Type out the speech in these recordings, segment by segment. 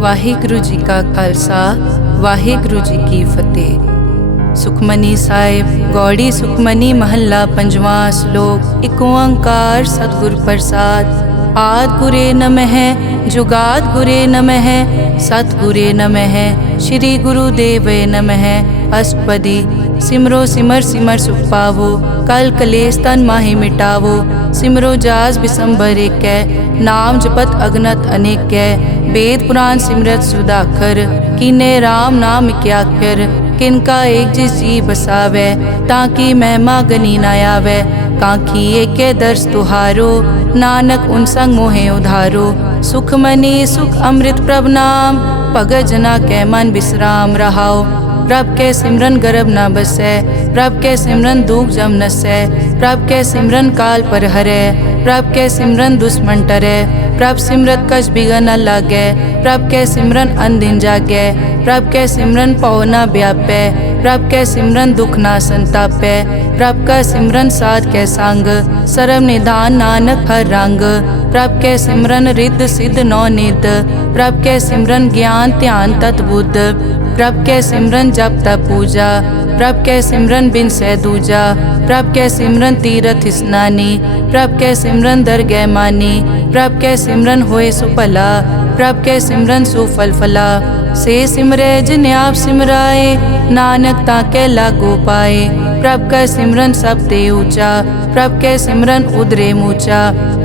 ਵਾਹਿਗੁਰੂ ਜੀ ਕਾ ਖਾਲਸਾ ਵਾਹਿਗੁਰੂ ਜੀ ਕੀ ਫਤਿਹ। ਸੁਖਮਨੀ ਸਾਹਿਬ ਗੌੜੀ ਸੁਖਮਨੀ ਮਹੱਲਾ ਪੰਜਵਾਂ ਸ਼ਲੋਕ। ਏਕ ਓੰਕਾਰ ਸਤਿਗੁਰ ਪ੍ਰਸਾਦ। ਆਦਿ ਗੁਰੇ ਨਮః ਜੁਗਾਦਿ ਗੁਰੇ ਨਮঃ ਸਤਿਗੁਰੇ ਨਮঃ ਸ਼੍ਰੀ ਗੁਰੂ ਦੇਵੇ ਨਮঃ। ਅਸ਼ਟਪਦੀ। ਸਿਮਰੋ ਸਿਮਰ ਸਿਮਰ ਸੁਖ ਪਾਵੋ ਕਲ ਕਲੇਸ਼ ਤਨ ਮਾਹਿ ਮਿਟਾਵੋ। ਸਿਮਰੋ ਜਾਸ ਬਿਸੰਬਰ ਏਕੈ ਨਾਮ ਜਪਤ ਅਗਨਤ ਅਨੇਕੈ। वेद पुराण सिमरत सुधाकर कीने राम नाम क्याकर। किनका एक जिस जी बसावै ताकि महिमा गनी न आवै। कांखी एके दर्श तुहारो नानक उन संग मोहे उधारो। सुख मनी सुख अमृत प्रभ नाम भगत जना कै मन विश्राम रहाओ। प्रभ के सिमरन गर्भ न बसै प्रभ के सिमरन दुख जम नसै। प्रभ के सिमरन काल पर हरै प्रभ के सिमरन दुश्मन टरै। प्रभ सिमरत कछ बिगन न लागै प्रभ के सिमरन अनदिन जागै। प्रभ के सिमरन पौ न व्यापै प्रभ के सिमरन दुख न संतापै। प्रभ का सिमरन साध कै संग सर्व निधान नानक हर रंग। प्रभ के सिमरन रिद्ध सिद्ध नौ निध प्रभ के सिमरन ज्ञान ध्यान तत बुद्ध। प्रभ के सिमरन जप तप पूजा प्रभ के सिमरन बिन सै दूजा। प्रभ के सिमरन तीरथ स्नानी प्रभ के सिमरन दरगह मानी। प्रभ के सिमरन होए सुफला प्रभ के सिमरन सुफल फला। से सिमरै जिन आप सिमराए नानक ताके लागो पाए। प्रभ का सिमरन सब ते ऊंचा प्रभ के सिमरन उदरे मूचा।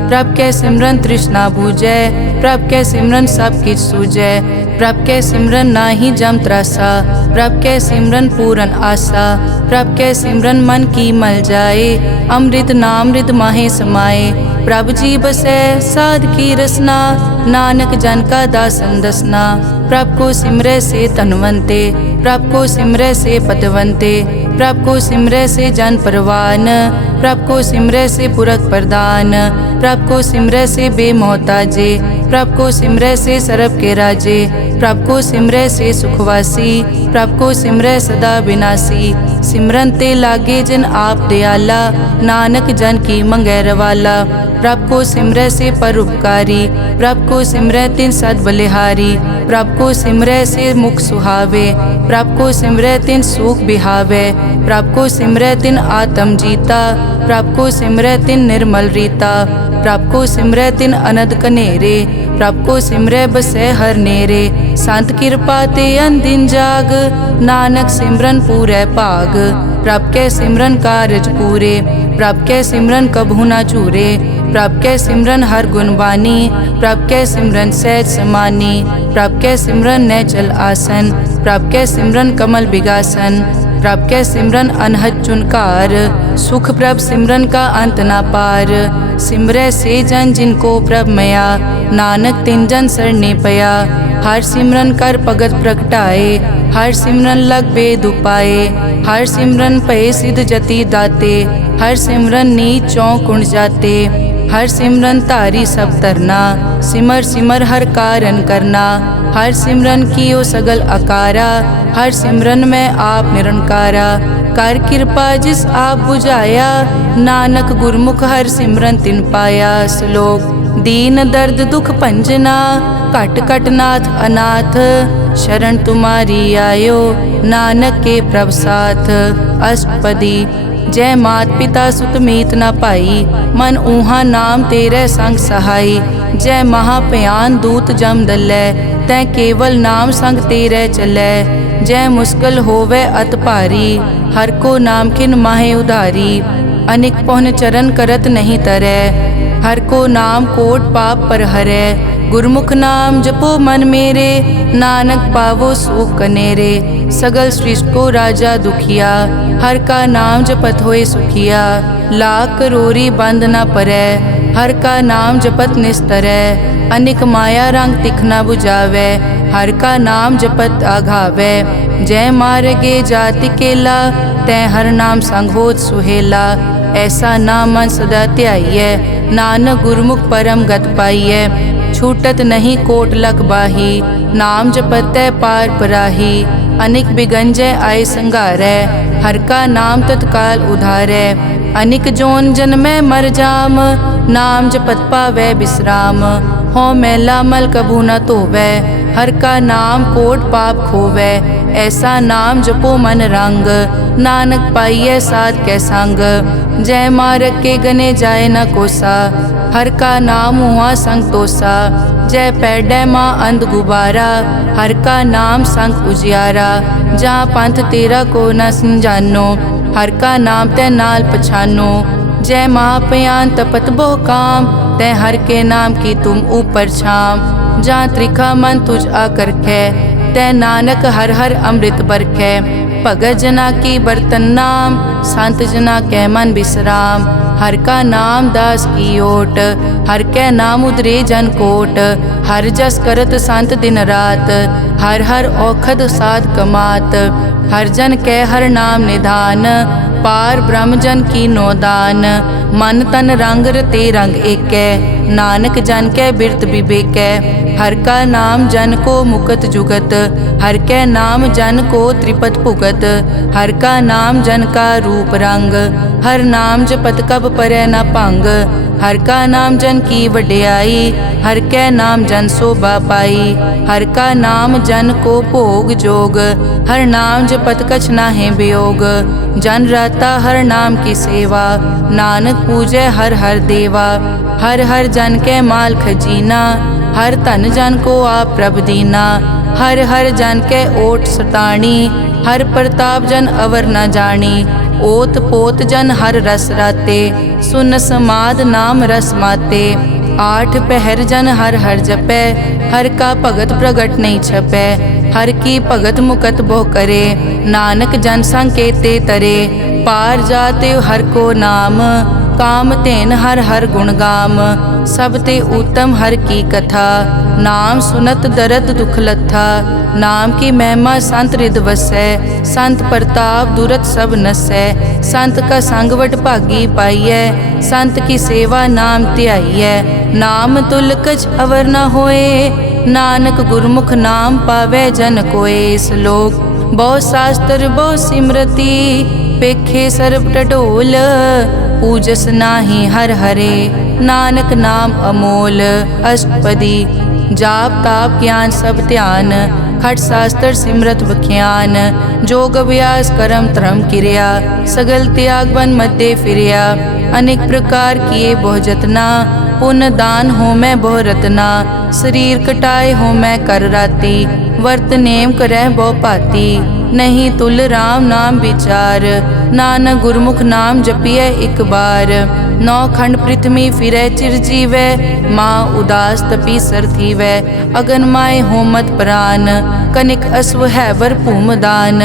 प्रभ के सिमरन तृष्णा बूझै प्रभ के सिमरन सब किछ सूझै। प्रभ के सिमरन नाही जम त्रासा प्रभ के सिमरन पूरन आसा। प्रभ के सिमरन मन की मल जाए अमृत नामृत माहे समाए। प्रभ जी बसै साध की रसना नानक जन का दासन दसना। प्रभ को सिमरै से तनवंते प्रभ को सिमरै से पतवंते। प्रभ को सिमरै से जन परवान प्रभ को सिमरै से पुरख प्रदान। प्रभ को सिमरै से बेमोहताजे प्रभ को सिमरै से सरब के राजे। प्रभ को सिमरै से सुखवासी प्रभ को सिमरै सदा विनाशी। सिमरन ते लागे जिन आप दयाला नानक जन की मंगै रवाला। प्रभ को सिमरै से परोपकारी प्रभ को सिमरै तिन सद बलिहारी। प्रभ को सिमरै से मुख सुहावे प्रभ को सिमरै तिन सुख बिहावे। प्रभ को सिमरै तिन आत्म जीता प्रभ को सिमरै तिन निर्मल रीता। प्रभ को सिमरै तिन अनद कनेरे प्रभ को सिमरै बसै हर नेरे। संत कृपा ते अनदिन जाग नानक सिमरन पूरै भाग। प्रभ के सिमरन कारज पूरे प्रभ के सिमरन कभू न चूरे। प्रभ के सिमरन हर गुणवानी प्रभ के सिमरन सहज समानी। प्रभ के सिमरन नैचल आसन प्रभ के सिमरन कमल बिगासन। प्रभ के सिमरन अनहद चुनकार सुख प्रभ सिमरन का अंत न पार। सिमरै से जन जिनको प्रभ मया नानक तिन जन सरने पया। हर सिमरन कर भगत प्रगटाए हर सिमरन लग बेद उपाए। हर सिमरन पए सिद्ध जति दाते हर सिमरन नीच चौं कुण जाते। हर सिमरन तारी सब तरना सिमर सिमर हर कारण करना। हर सिमरन कियो सगल अकारा हर सिमरन में आप निरंकारा। कर कृपा जिस आप बुझाया नानक गुरमुख हर सिमरन तिन पाया। श्लोक। दीन दर्द दुख भंजना घट घट नाथ अनाथ। शरण तुम्हारी आयो नानक के प्रभ साथ। अष्टपदी। जय मात पिता सुत मीत न पाई मन ऊहा नाम तेरे संग सहाई। जय महाभयान दूत जम दलै तै केवल नाम संग तेरे चलै। जय मुश्किल होवे अत भारी हर को नाम खिन माहे उधारी। अनिक पौन चरण करत नहीं तरै हर को नाम कोट पाप पर हरै। गुरमुख नाम जपो मन मेरे नानक पावो सुख कनेरे। सगल सृष्टि को राजा दुखिया हर का नाम जपत होए सुखिया। लाख करोरी बंद न परै हर का नाम जपत निस्तरै। अनिक माया रंग तिखना बुझावै हर का नाम जपत आघावै। जय मार्गे जाति केला तै हर नाम संग होत सुहेला। ऐसा नाम मन सदा ध्याइयै नानक गुरमुख परम गत पाइयै। छूटत नहीं कोट लख बाही नाम जपतै पार पराही। अनिक बिगंजय आय संघारै हर का नाम तत्काल उधारै। अनिक जोन जन्मै मर जाम नाम जपत पावै विश्राम। हों मैला मल कभू न धोवै। हर का नाम कोट पाप खोवै। ऐसा नाम जपो मन रंग, नानक पाइयै साध कै संग। जय मार्ग के गने जाए न कोसा, हर का नाम हुआ संग तोसा। जय पैडै माँ अंध गुबारा, हर का नाम संग उजियारा। जहाँ पंथ तेरा को न समझानो, हर का नाम तै नाल पछानो। जय महापयान तपत बहु काम, तै हर के नाम की तुम ऊपर छाम। जहाँ त्रिखा मन तुझ आकर कै, तै नानक हर हर अमृत बरखै। भगत जना की बर्तन नाम, संत जना कै मन विश्राम। हर का नाम दास की ओट, हर कै नाम उदरे जन कोट। हर जस करत संत दिन रात, हर हर औखद साध कमात। हर जन कै हर नाम निधान, पार ब्रह्म जन की नोदान। मन तन रंग रते रंग एकै, नानक जन कै बिरत विवेकै। हर का नाम जन को मुकत जुगत, हर कै नाम जन को त्रिपत भुगत। हर का नाम जन का रूप रंग, हर नाम जपत कब परै न भंग। हर का नाम जन की वड्याई, हर कै नाम जन शोभा पाई। हर का नाम जन को भोग जोग, हर नाम जपत कछ नाहि वियोग। जन राता हर नाम की सेवा, नानक पूजै हर हर देवा। हर हर जन कै माल खजीना, हर धन जन को आप प्रभ दीना। हर हर जन कै ओट सताणी, हर प्रताप जन अवर न जानी। ओत पोत जन हर रस राते, सुन समाद नाम रस माते। आठ पहर जन हर हर जपै, हर का भगत प्रगट नहीं छपै। हर की भगत मुकत बहु करे, नानक जन संकेते तरे। पार जाते हर को नाम, काम तेन हर हर गुण गाम। सब ते उत्तम हर की कथा, नाम सुनत दरद दुख लथा। नाम की महिमा संत रिद वसै, संत प्रताप दुरत सब नसै। संत का संग वड भागी पाइयै, संत की सेवा नाम ध्याइयै। नाम तुल कछ अवर न होए, नानक गुरमुख नाम पावै जन कोए। श्लोक बहु शास्त्र बहु सिमरति, पेखे सर्ब टटोल। पूजस नाही हर हरे, नानक नाम अमोल। अष्टपदी जाप ताप ज्ञान सब ध्यान, खट शास्त्र सिमरत बख्यान। जोग अभ्यास करम धर्म क्रिया, सगल त्याग बन मध्य फिरिया। अनेक प्रकार किए बहु जतना, पुण्य दान हो मैं बहु रतना। शरीर कटाए हो मैं कर राती, वर्त नेम करह बहु पाती। नहीं तुल राम नाम विचार, नानक गुरमुख नाम जपिए एक बार। नौ खंड पृथ्वी फिरै चिर जीवै, माँ उदास तपी सर थीवै। अगन माय होमत प्राण, कनिक अश्व है वर भूमदान।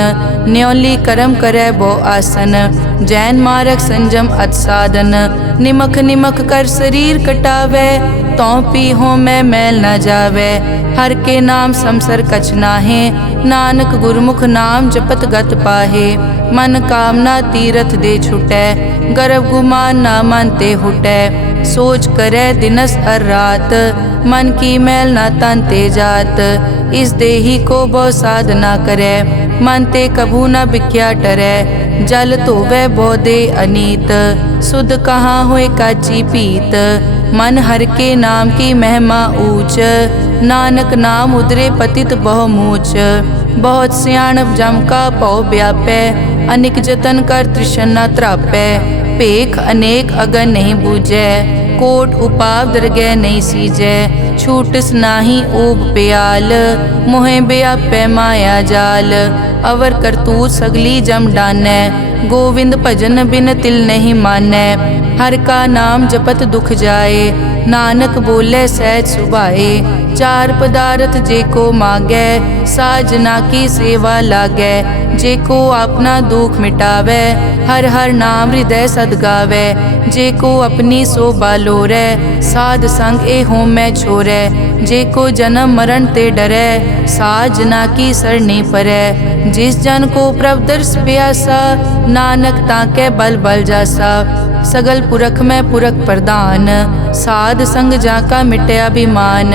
न्योली करम करै बो आसन, जैन मारक संजम अत साधन। निमक निमक कर शरीर कटावै, तौ पी हो मैं मैल न जावै। हर के नाम समसर कछ नाहे, नानक गुरमुख नाम जपत गत पाहे। मन कामना तीरथ दे छुटै, गर्भ गुमान ना मन ते हुटै। सोच करै दिनस हर रात, मन की मैल ना तन ते जात। इस देही को बहु साधना करै, मन ते कभू न बिख्या टरै। जल धोवै बहु दे अनीत, सुध कहाँ होए काची पीत। मन हर के नाम की महिमा ऊंच, नानक नाम उदरे पतित बहु मूच। बहुत सियाणप जम का पौ व्यापै, अनेक जतन कर तृष्णा त्रापै। पेख अनेक अगन नहीं बूझै, कोट उपाव दरगह नहीं सीजै। छूटस नाही ऊब प्याल, मोहे व्यापै माया जाल। अवर करतूत सगली जम डानै, गोविंद भजन बिन तिल नहीं मानै। हर का नाम जपत दुख जाए, नानक बोले सहज सुभाए। चार पदार्थ जे को मागै, साजना की सेवा लागै। जे को अपना दुख मिटावै, हर हर नाम हृदय सद गावै। जे को अपनी शोभा लोरै, साध संग ए हो मैं छोरै। जे को जन्म मरण ते डरै, साजना की सरनी परै। जिस जन को प्रभ दर्श प्यासा, नानक ताकै बल बल जासा। सगल पुरख में पुरख प्रधान, साध संग जाका मिटे अभिमान।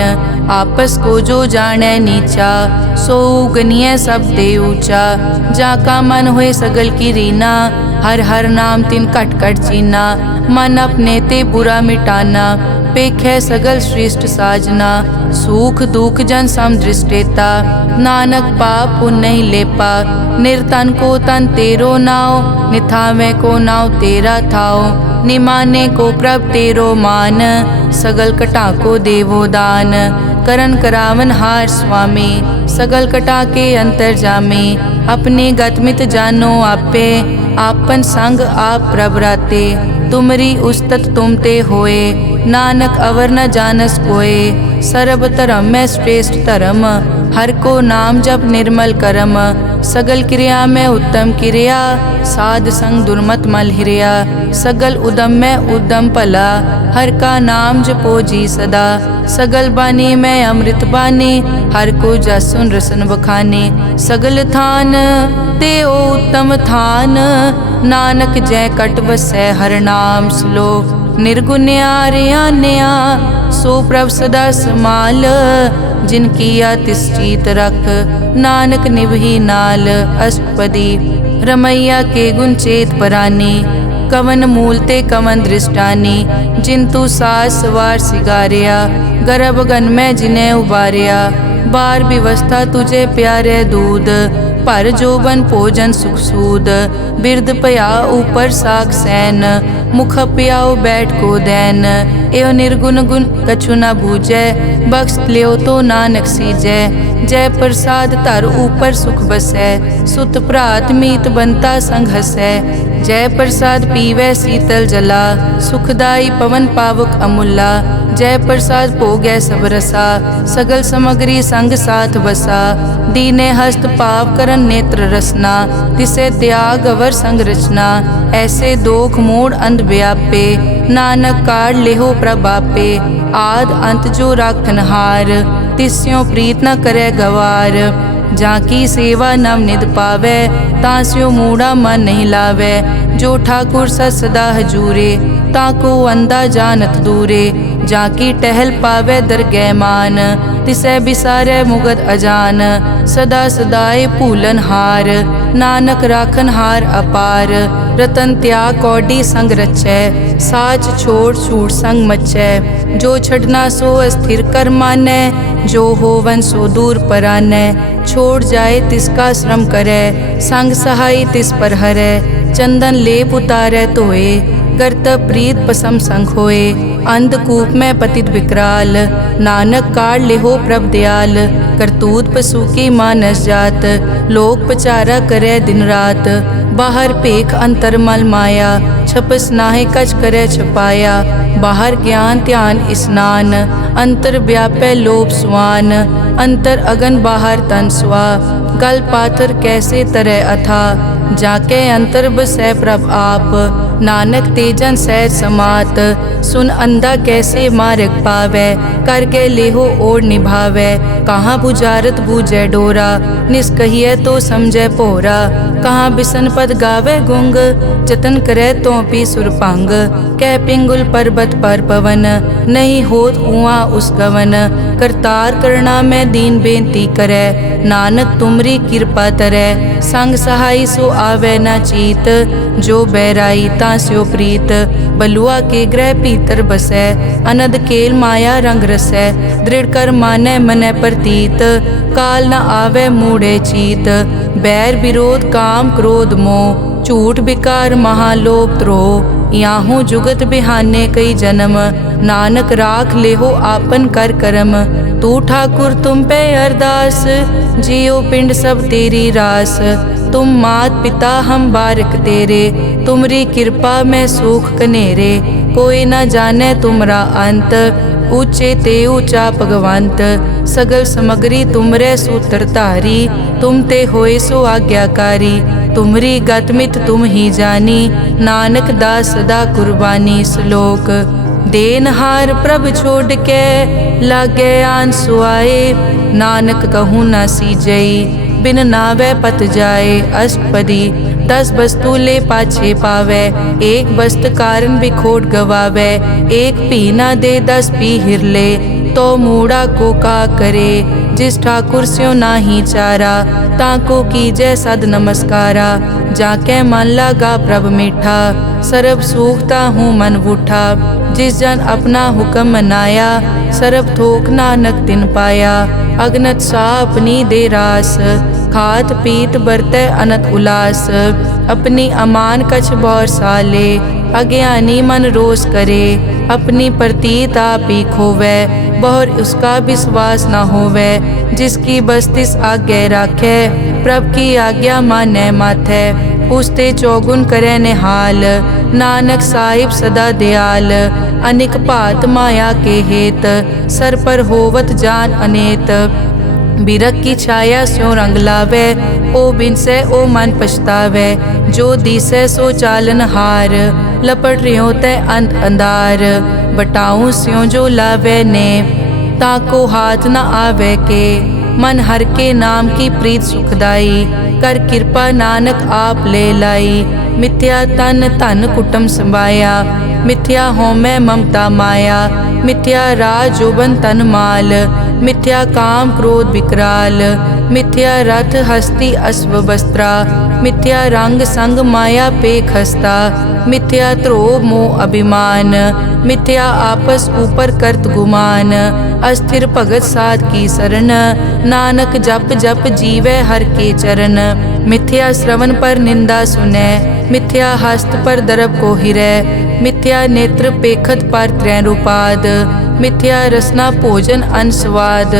आपस को जो जाने नीचा, सो गनिय सब दे ऊंचा। जाका मन होए सगल की रीना, हर हर नाम तिन कट कट चीना। मन अपने ते बुरा मिटाना, पेखै सगल श्रेष्ठ साजना, सुख दुख जन सम दृष्टेता, नानक पाप पुण्य नहीं लेपा, निर्तन को तन तेरो नाव, निथावे को नाव तेरा थाओ, निमाने को प्रभ तेरो मान, सगल कटा को देवो दान, करन करावन हार स्वामी, सगल कटा के अंतर जामे, अपने गतमित जानो आपे, आपन संग आप प्रभ राते, तुमरी उस्तत तुम ते होए, नानक अवर न जानस कोए, सर्ब धर्म में श्रेष्ठ धर्म, हर को नाम जप निर्मल करम, सगल क्रिया में उत्तम क्रिया, साध संग दुर्मत मल हिरिया, सगल उदम में उद्दम भला, हर का नाम जपो जी सदा, सगल बानी में अमृत बानी, हर को जसुन रसन बखाने, सगल थान ते ओ उत्तम थान, नानक जय कट बसै हर नाम श्लोक, निर्गुण्या रियान्या सो प्रभ सदा समाल, जिन किया तिस चीत रख, नानक निभही नाल, अष्टपदी रमैया के गुण चेत परानी, कवन मूल ते कवन दृष्टानी, जिंतु सास सवार सिगारिया, गर्भ गन में जिन्हें उबारिया, बार व्यवस्था तुझे प्यारे दूध, पर जोबन भोजन सुख सूद, बिरद पया ऊपर साक सैन, मुख प्याओ बैठ को दैन, एव निर्गुण गुण कछु न बूझै, बख्श लियो तो नानक सीजै, जय प्रसाद धर ऊपर सुख बसै, सुत भ्रात मीत बनता संग हसै, जय प्रसाद पीवै शीतल जला, सुखदाई पवन पावक अमूला, जय प्रसाद भोगै सब रसा, सगल समग्री संग साथ बसा, दीने हस्त पाव करन नेत्र रसना, तिसे त्याग अवर संग रचना, ऐसे दोख मूढ़ अंध व्यापे, नानक काढ़ लेहो प्रभापे, आद अंत जो राखन हार, तिस्यों प्रीत न करे गवार, जाकी सेवा नव निध पावे, तास्यो मूढ़ा मन नहीं लावे, जो ठाकुर सदा हजूरे, ताको अंधा जानत दूरे, जाकी टहल पावे दरगह मान, तिसै बिसारे मुगद अजान, सदा सदाए भूलन हार, नानक राखन हार अपार, रतन त्याग कौडी संग रचै, साच छोड़ छूट संग मचै, जो छड़ना सो अस्थिर कर मानै, जो होवन सो दूर परानै, छोड़ जाए तिसका श्रम करे, संग सहाय तिस पर हरै, चंदन लेप उतारै धोए, कर्तव्य प्रीत पसम संग होए, अंधकूप में पतित विकराल, नानक काढ़ लेहो प्रभ दयाल, करतूत पशु की मानस जात, लोक पचारा करे दिन रात, बाहर पेख अंतर मल माया, छपस नाहे कच करे छपाया, बाहर ज्ञान ध्यान स्नान, अंतर व्यापै लोभ स्वान, अंतर अगन बाहर तन स्वा, गल पाथर कैसे तरह अथा, जाके अंतर बसै प्रभ आप, नानक तेजन सहज समात, सुन अंधा कैसे मार्ग पावै, करके लेहो ओर निभावै, कहाँ बुझारत बूझै डोरा, निष्कहिए तो समझै पोरा, कहाँ बिसन पद गावे गुंग, जतन करे तो पी सुरभंग, कह पिंगुल पर्वत पर पवन, नहीं होत उआ उस गवन, करतार करना में दीन बेनती करे, नानक तुमरी कृपा तरै, संग सहाय सो आवे न चीत, जो बैराई तास्यो प्रीत, बलुआ के ग्रह भीतर बसै, अनद केल माया रंग रसै, दृढ़ कर मानै मनै प्रतीत, काल न आवे मूढ़े चीत, बैर विरोध काम क्रोध मोह, झूठ विकार महालोभ द्रोह, याहू जुगत बिहाने कई जन्म, नानक राख लेहो आपन कर करम, तू ठाकुर तुम पे अरदास, जियो पिंड सब तेरी रास, तुम मात पिता हम बारिक तेरे, तुमरी कृपा में सुख कनेरे, कोई न जाने तुमरा अंत, ऊंचे ते ऊंचा भगवंत, सगल समग्री तुमरे सूत्रधारी, तुम ते होए सो आज्ञाकारी, तुमरी गतमित तुम ही जानी, नानक दास सदा कुर्बानी। श्लोक देनहार प्रभ छोड़ के लागे आन सुआए, नानक कहूँ न सीजई बिन नावे पत जाए। अष्टपदी 10 वस्तु ले पाछे पावे, एक वस्त कारण बिखोट गवावे, एक पी ना दे 10 पी हिरले, तो मूड़ा को का करे, जिस ठाकुर स्यो नाही चारा, ताको कीजै सद नमस्कारा। जाके मन लागा प्रभ मीठा, सरब सूखता हूँ मन बूठा। जिस जन अपना हुक्म मनाया, सरब थोक नानक तिन पाया। अगनत सा अपनी दे रास, खात पीत बरतै अनत उलास। अपनी अमान कछ बौर साले, अज्ञानी मन रोस करे। अपनी प्रतीत आप ही खोवै, बहुर उसका विश्वास न होवै। जिसकी बस्तिस आज्ञा राखै, प्रभ की आज्ञा मानै माथै। उसते चौगुन करे निहाल, नानक साहिब सदा दयाल। अनिक भात माया के हेत, सर पर होवत जान अनेत। बिरख की छाया स्यों रंग लावै, ओ बिनसै ओ मन पछतावै। जो दिसै सो चालन हार, लपट रियो तै अंत अंधार। बटाऊं स्यों जो लावै ने, ताको हाथ न आवे के। मन हर के नाम की प्रीत सुखदाई, कर कृपा नानक आप ले लाई। मिथ्या तन धन कुटुम संभाया, मिथ्या होमै ममता माया। मिथ्या राज जोबन तन माल, मिथ्या काम क्रोध विकराल। मिथ्या रथ हस्ती अश्व वस्त्रा, मिथ्या रंग संग माया पेख हस्ता। मिथ्या ध्रोह मोह अभिमान, मिथ्या आपस ऊपर करत गुमान। अस्थिर भगत साध की शरण, नानक जप जप जीवै हर के चरण। मिथ्या श्रवण पर निंदा सुनै, मिथ्या हस्त पर दरब को हिरै। मिथ्या नेत्र पेखत पर त्रैरूपाद, मिथ्या रसना भोजन अन स्वाद।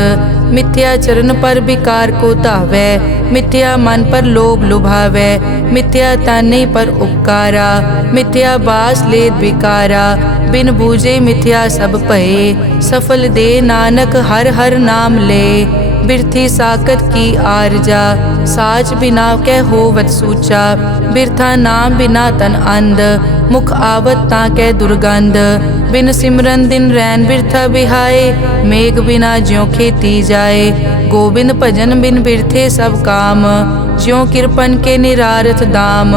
मिथ्या चरण पर विकार को धावै, मिथ्या मन पर लोभ लुभावै। मिथ्या ताने पर उपकारा, मिथ्या बास लेत विकारा। बिन बूझे मिथ्या सब भये, सफल दे नानक हर हर नाम ले। बिरथी साकत की आरजा, साच बिना कै होवत सूचा। बिरथा नाम बिना तन अंध, मुख आवत ताकै दुर्गंध। बिन सिमरन दिन रैन बिरथा बिहाए, मेघ बिना ज्यों खेती जाए। गोविंद भजन बिन बिरथे सब काम, ज्यों किरपन के निरारथ दाम।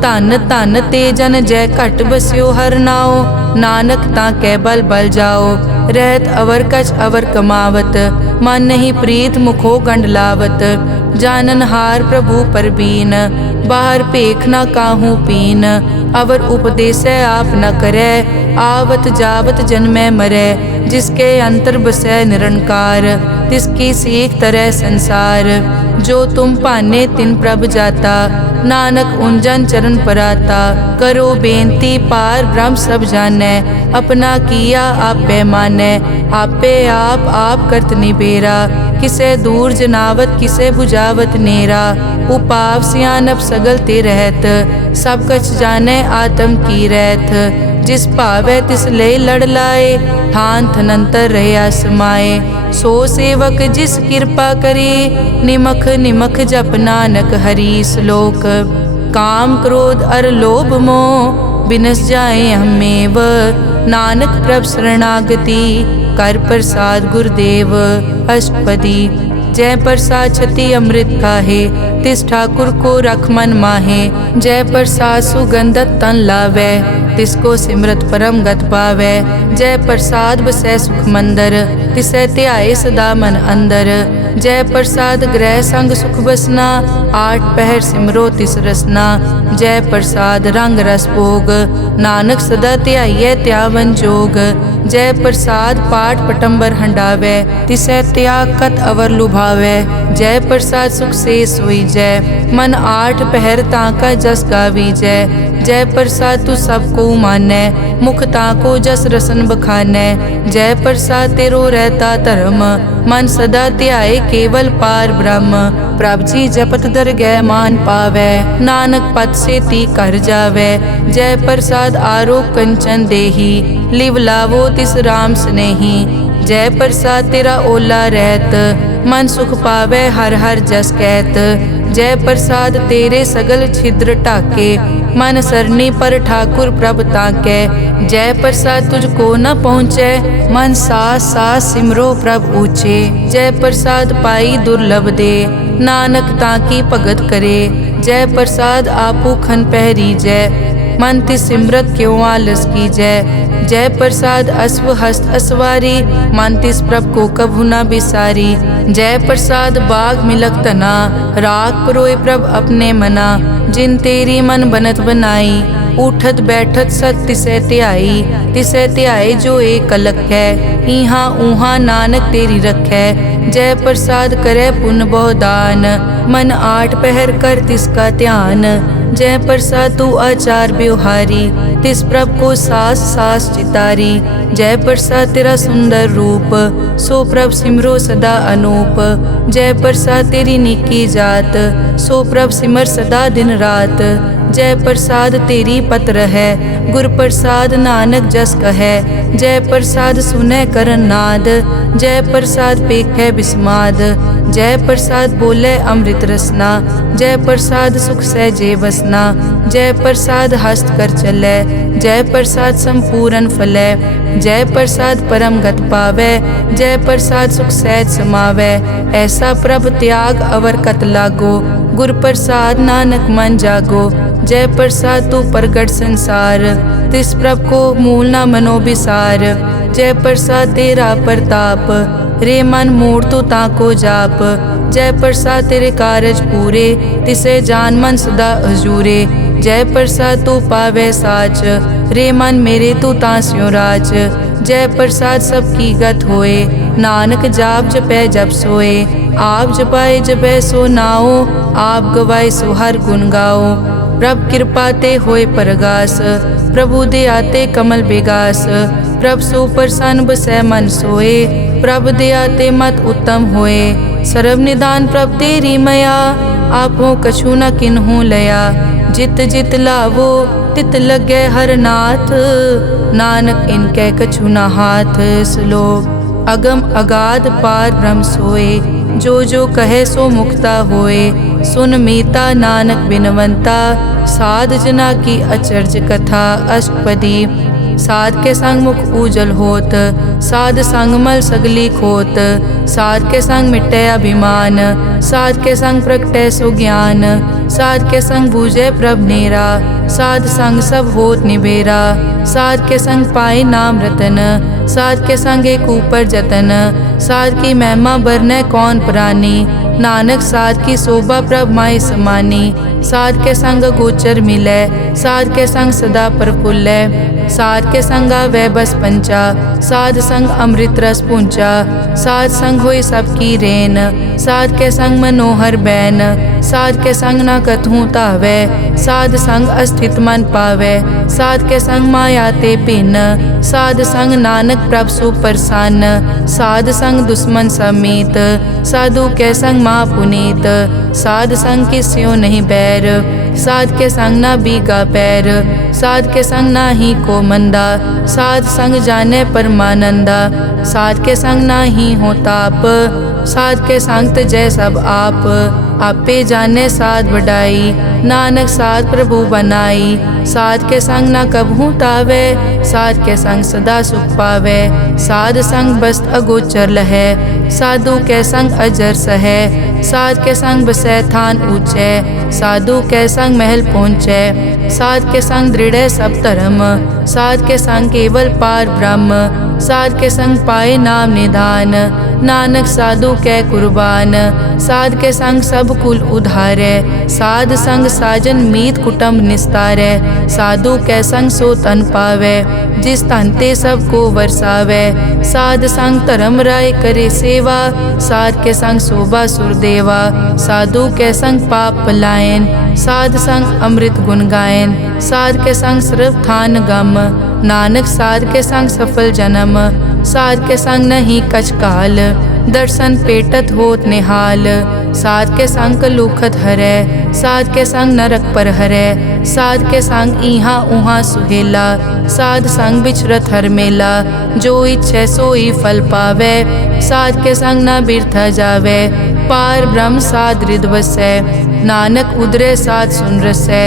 धन धन ते जन जय घट बस्यो हर नाओ, नानक ताकै बल बल जाओ। रहत अवर कछ अवर कमावत, मन नहीं प्रीत मुखो गंड लावत। जानन हार प्रभु परबीन, बाहर पेख न काहू पीन। अवर उपदेसै आप न करै, आवत जावत जन्मै मरै। जिसके अंतर बसै निरंकार, तिसकी सीख तरह संसार। जो तुम भाने तिन प्रभ जाता, नानक उंजन चरण पराता। करो बेनती पार ब्रह्म सब जानै, अपना किया आपे मानै। आपे आप करत निबेरा, किसे दूर जनावत किसे बुझावत नेरा। उपाव सियानप सगल ते रहत, सब कछ जानै आत्म की रहत। जिस भावै तिस ले लड़ लाए, थान थनंतर रहया समाए। सो सेवक जिस कृपा करे, निमख निमख जप नानक हरि श्लोक। काम क्रोध अर लोभ मोह, बिनस जाए हमेव। नानक प्रभ शरणागति, कर प्रसाद गुरुदेव अष्टपदी। जय प्रसाद छति अमृत खाहे, तिस ठाकुर को रख मन माहे। जय प्रसाद सुगंधत तन लावै, तिसको सिमरत परम गत पावै। जय प्रसाद बसै सुख मंदर, तिसै ध्याए सदा मन अंदर। जय प्रसाद ग्रह संग सुख बसना, आठ पहर सिमरो तिस रसना। जय प्रसाद रंग रस भोग, नानक सदा ध्याइयै त्यावन जोग। जय प्रसाद पाठ पटंबर हंडावै, तिसै त्याग कत अवर लुभावै। जय प्रसाद सुख से सोई जय, मन आठ पहर ताका जस गावी जय। जय प्रसाद तू सबको मानै, मुख ताको जस रसन बखानै। जय प्रसाद तेरो रहता धर्म, मन सदा ध्याए केवल पार ब्रह्म। प्रभ जी जपत दरगह मान पावै, नानक पद से ती कर जावै। जय प्रसाद आरोग कंचन देही, लिव लावो तिस राम स्नेही। जय प्रसाद तेरा ओला रहत, मन सुख पावै हर हर जस कहत। जय प्रसाद तेरे सगल छिद्र ढाके, मन सरनी पर ठाकुर प्रभ ताकै। जय प्रसाद तुझको न पहुँचै, मन सास सास सिमरो प्रभ ऊँचे। जय प्रसाद पाई दुर्लभ दे, नानक ताकी भगत करे। जय प्रसाद आपू खन पहरी जय, मन तिस सिमरत क्यों आलस की जय प्रसाद अश्व हस्त असवारी, मन तिस प्रभ को कभु न बिसारी। जय प्रसाद बाग मिलक तना, राग परोए प्रभ अपने मना। जिन तेरी मन बनत बनाई, उठत बैठत सत तिसै त्याई जो एक अलग है। इहाँ ऊहाँ नानक तेरी रखै, जय प्रसाद करे पुन बहुदान। मन आठ पहर कर तिसका ध्यान, जय प्रसाद तू आचार व्यवहारी। तिस प्रभ को सास सास चितारी, जय प्रसाद तेरा सुंदर रूप। सो प्रभ सिमरो सदा अनूप, जय प्रसाद तेरी निकी जात। सो प्रभ सिमर सदा दिन रात, जय प्रसाद तेरी पत्र है। गुर प्रसाद नानक जस कहे, जय प्रसाद सुनै करन नाद। जय प्रसाद पेखै बिस्माद, जय प्रसाद बोले अमृत रसना। जय प्रसाद सुख सहजे बसना, जय प्रसाद हस्त कर चलै। जय प्रसाद संपूर्ण फलै, जय प्रसाद परम गत पावै। जय प्रसाद सुख सहज समावै, ऐसा प्रभ त्याग अवर कत लागो। गुर प्रसाद नानक मन जागो, जय प्रसाद तू प्रगट संसार। तिस प्रभ को मूल न मनो बिसार, जय प्रसाद तेरा प्रताप। रे मन मूड तू ताको जाप, जय प्रसाद तेरे कारज पूरे। तिसे जान मन सदा हजूरे, जय प्रसाद तू पावे साच। रे मन मेरे तू तांस्यो राच, जय प्रसाद सबकी गत होए। नानक जाप जपै जप सोए, आप जपाए जपै सो नाओ। आप गवाए सो हर गुण गाओ, प्रभ कृपा ते होए परगास। प्रभु दे आते कमल बेगास, प्रभ सो प्रसन्न बसै मन सोए। प्रभ दे आते मत उत्तम होए, सर्व निदान प्रभ तेरी मया। आपो कछु न किन्हू लया, जित जित लावो तित लगे हर नाथ। नानक इनके कछु न हाथ। श्लोक अगम अगाध पार ब्रह्म सोए, जो कहे सो मुक्ता होए। सुन मीता नानक बिनवंता, साध जना की अचर्ज कथा। अष्टपदी साध के संग मुख उजल होत, साध संग मल सगली खोत। साध के संग मिटे अभिमान, साध के संग प्रगटे सो ज्ञान। साध के संग बूझे प्रभ नेरा, साध संग सब होत निबेरा। साध के संग पाए नाम रतन, साध के संग एक ऊपर जतन। साध की महिमा बरने कौन प्राणी, नानक साध की शोभा प्रभ माई समानी। साध के संग गोचर मिलै, साध के संग सदा प्रफुल्लै। साध के संग आवे बस पंचा, साध संग अमृत रस पूंचा। साध संग होई सबकी रेन, साध के संग मनोहर बैन। साध के संग न कथूँ तावै, साध संग अस्थित मन पावै। साध के संग माया ते पिन, साध संग नानक प्रभ सु प्रसन्न। साध संग दुश्मन समीत, साधु के संग माँ पुनीत। साध संग किस्यो नहीं बैर, साध के संग ना बीगा पैर। साध के संग ना ही को मंदा, साध संग जाने परमानंदा। साध के संग ना ही हो ताप, साध के संग तजै सब आप। आपे जाने साध बढ़ाई, नानक साध प्रभु बनाई। साध के संग ना कबहू तावे, साध के संग सदा सुख पावे। साध संग बस्त अगोचर लहै, साधु के संग अजर सहै। साध के संग बसै थान ऊंचे, साधु के संग महल पहुँचै। साध के संग दृढ़ सब धर्म, साध के संग केवल पार ब्रह्म। साध के संग पाए नाम निधान, नानक साधु कै कुर्बान। साध के संग सब कुल उधारै, साध संग साजन मीत कुटुंब निस्तारै। साधु कै संग सो तन पावै, जिस तन ते सब को वरसावै। साध संग धर्म राय करे सेवा, साध के संग शोभा सुरदेवा। साधु के संग पाप पलायन, साध संग अमृत गुण गायन। साध के संग सर्व थान गम, नानक साध के संग सफल जन्म। साध के संग नहीं कछ काल, दर्शन पेटत होत निहाल। साध के संग कलुखत हरै, साध के संग नरक पर हरै। साध के संग इहाँ उहाँ सुहेला, साध संग बिचरत हर मेला। जो इच्छै सोई फल पावै, साध के संग न बिरथा जावै। पार ब्रह्म साध रिद वसै। नानक उदरे साध सुन रसै।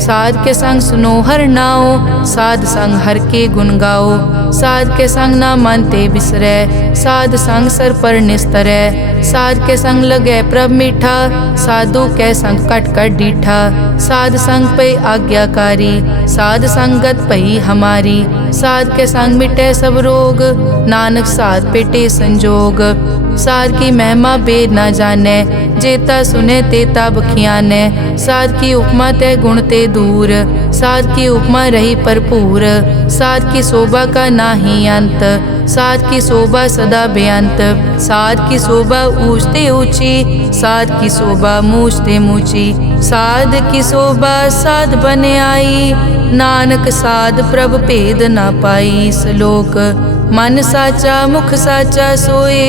साध के संग सुनो हर नाओ, साध संग हर के गुण गाओ। साध के संग ना मन ते बिसरै, साध संग सर पर निस्तरै। साध के संग लगै प्रभ मीठा, साधु कै संग कट कट डीठा। साध संग पै आज्ञाकारी, साध संगत पई हमारी। साध के संग मिटै सब रोग, नानक साध पेटे संजोग। साध की महिमा बेद ना जानै, जेता सुने तेता बखियानै। साध की उपमा ते गुण ते दूर, साध की उपमा रही भरपूर। साध की शोभा का नाही अंत, साध की शोभा सदा बेअंत। साध की शोभा ऊंच ते ऊंची, साध की शोभा मूछ ते मूची। साध की शोभा साध बन आई, नानक साध प्रभ भेद ना पाई। श्लोक मन साचा मुख साचा सोए,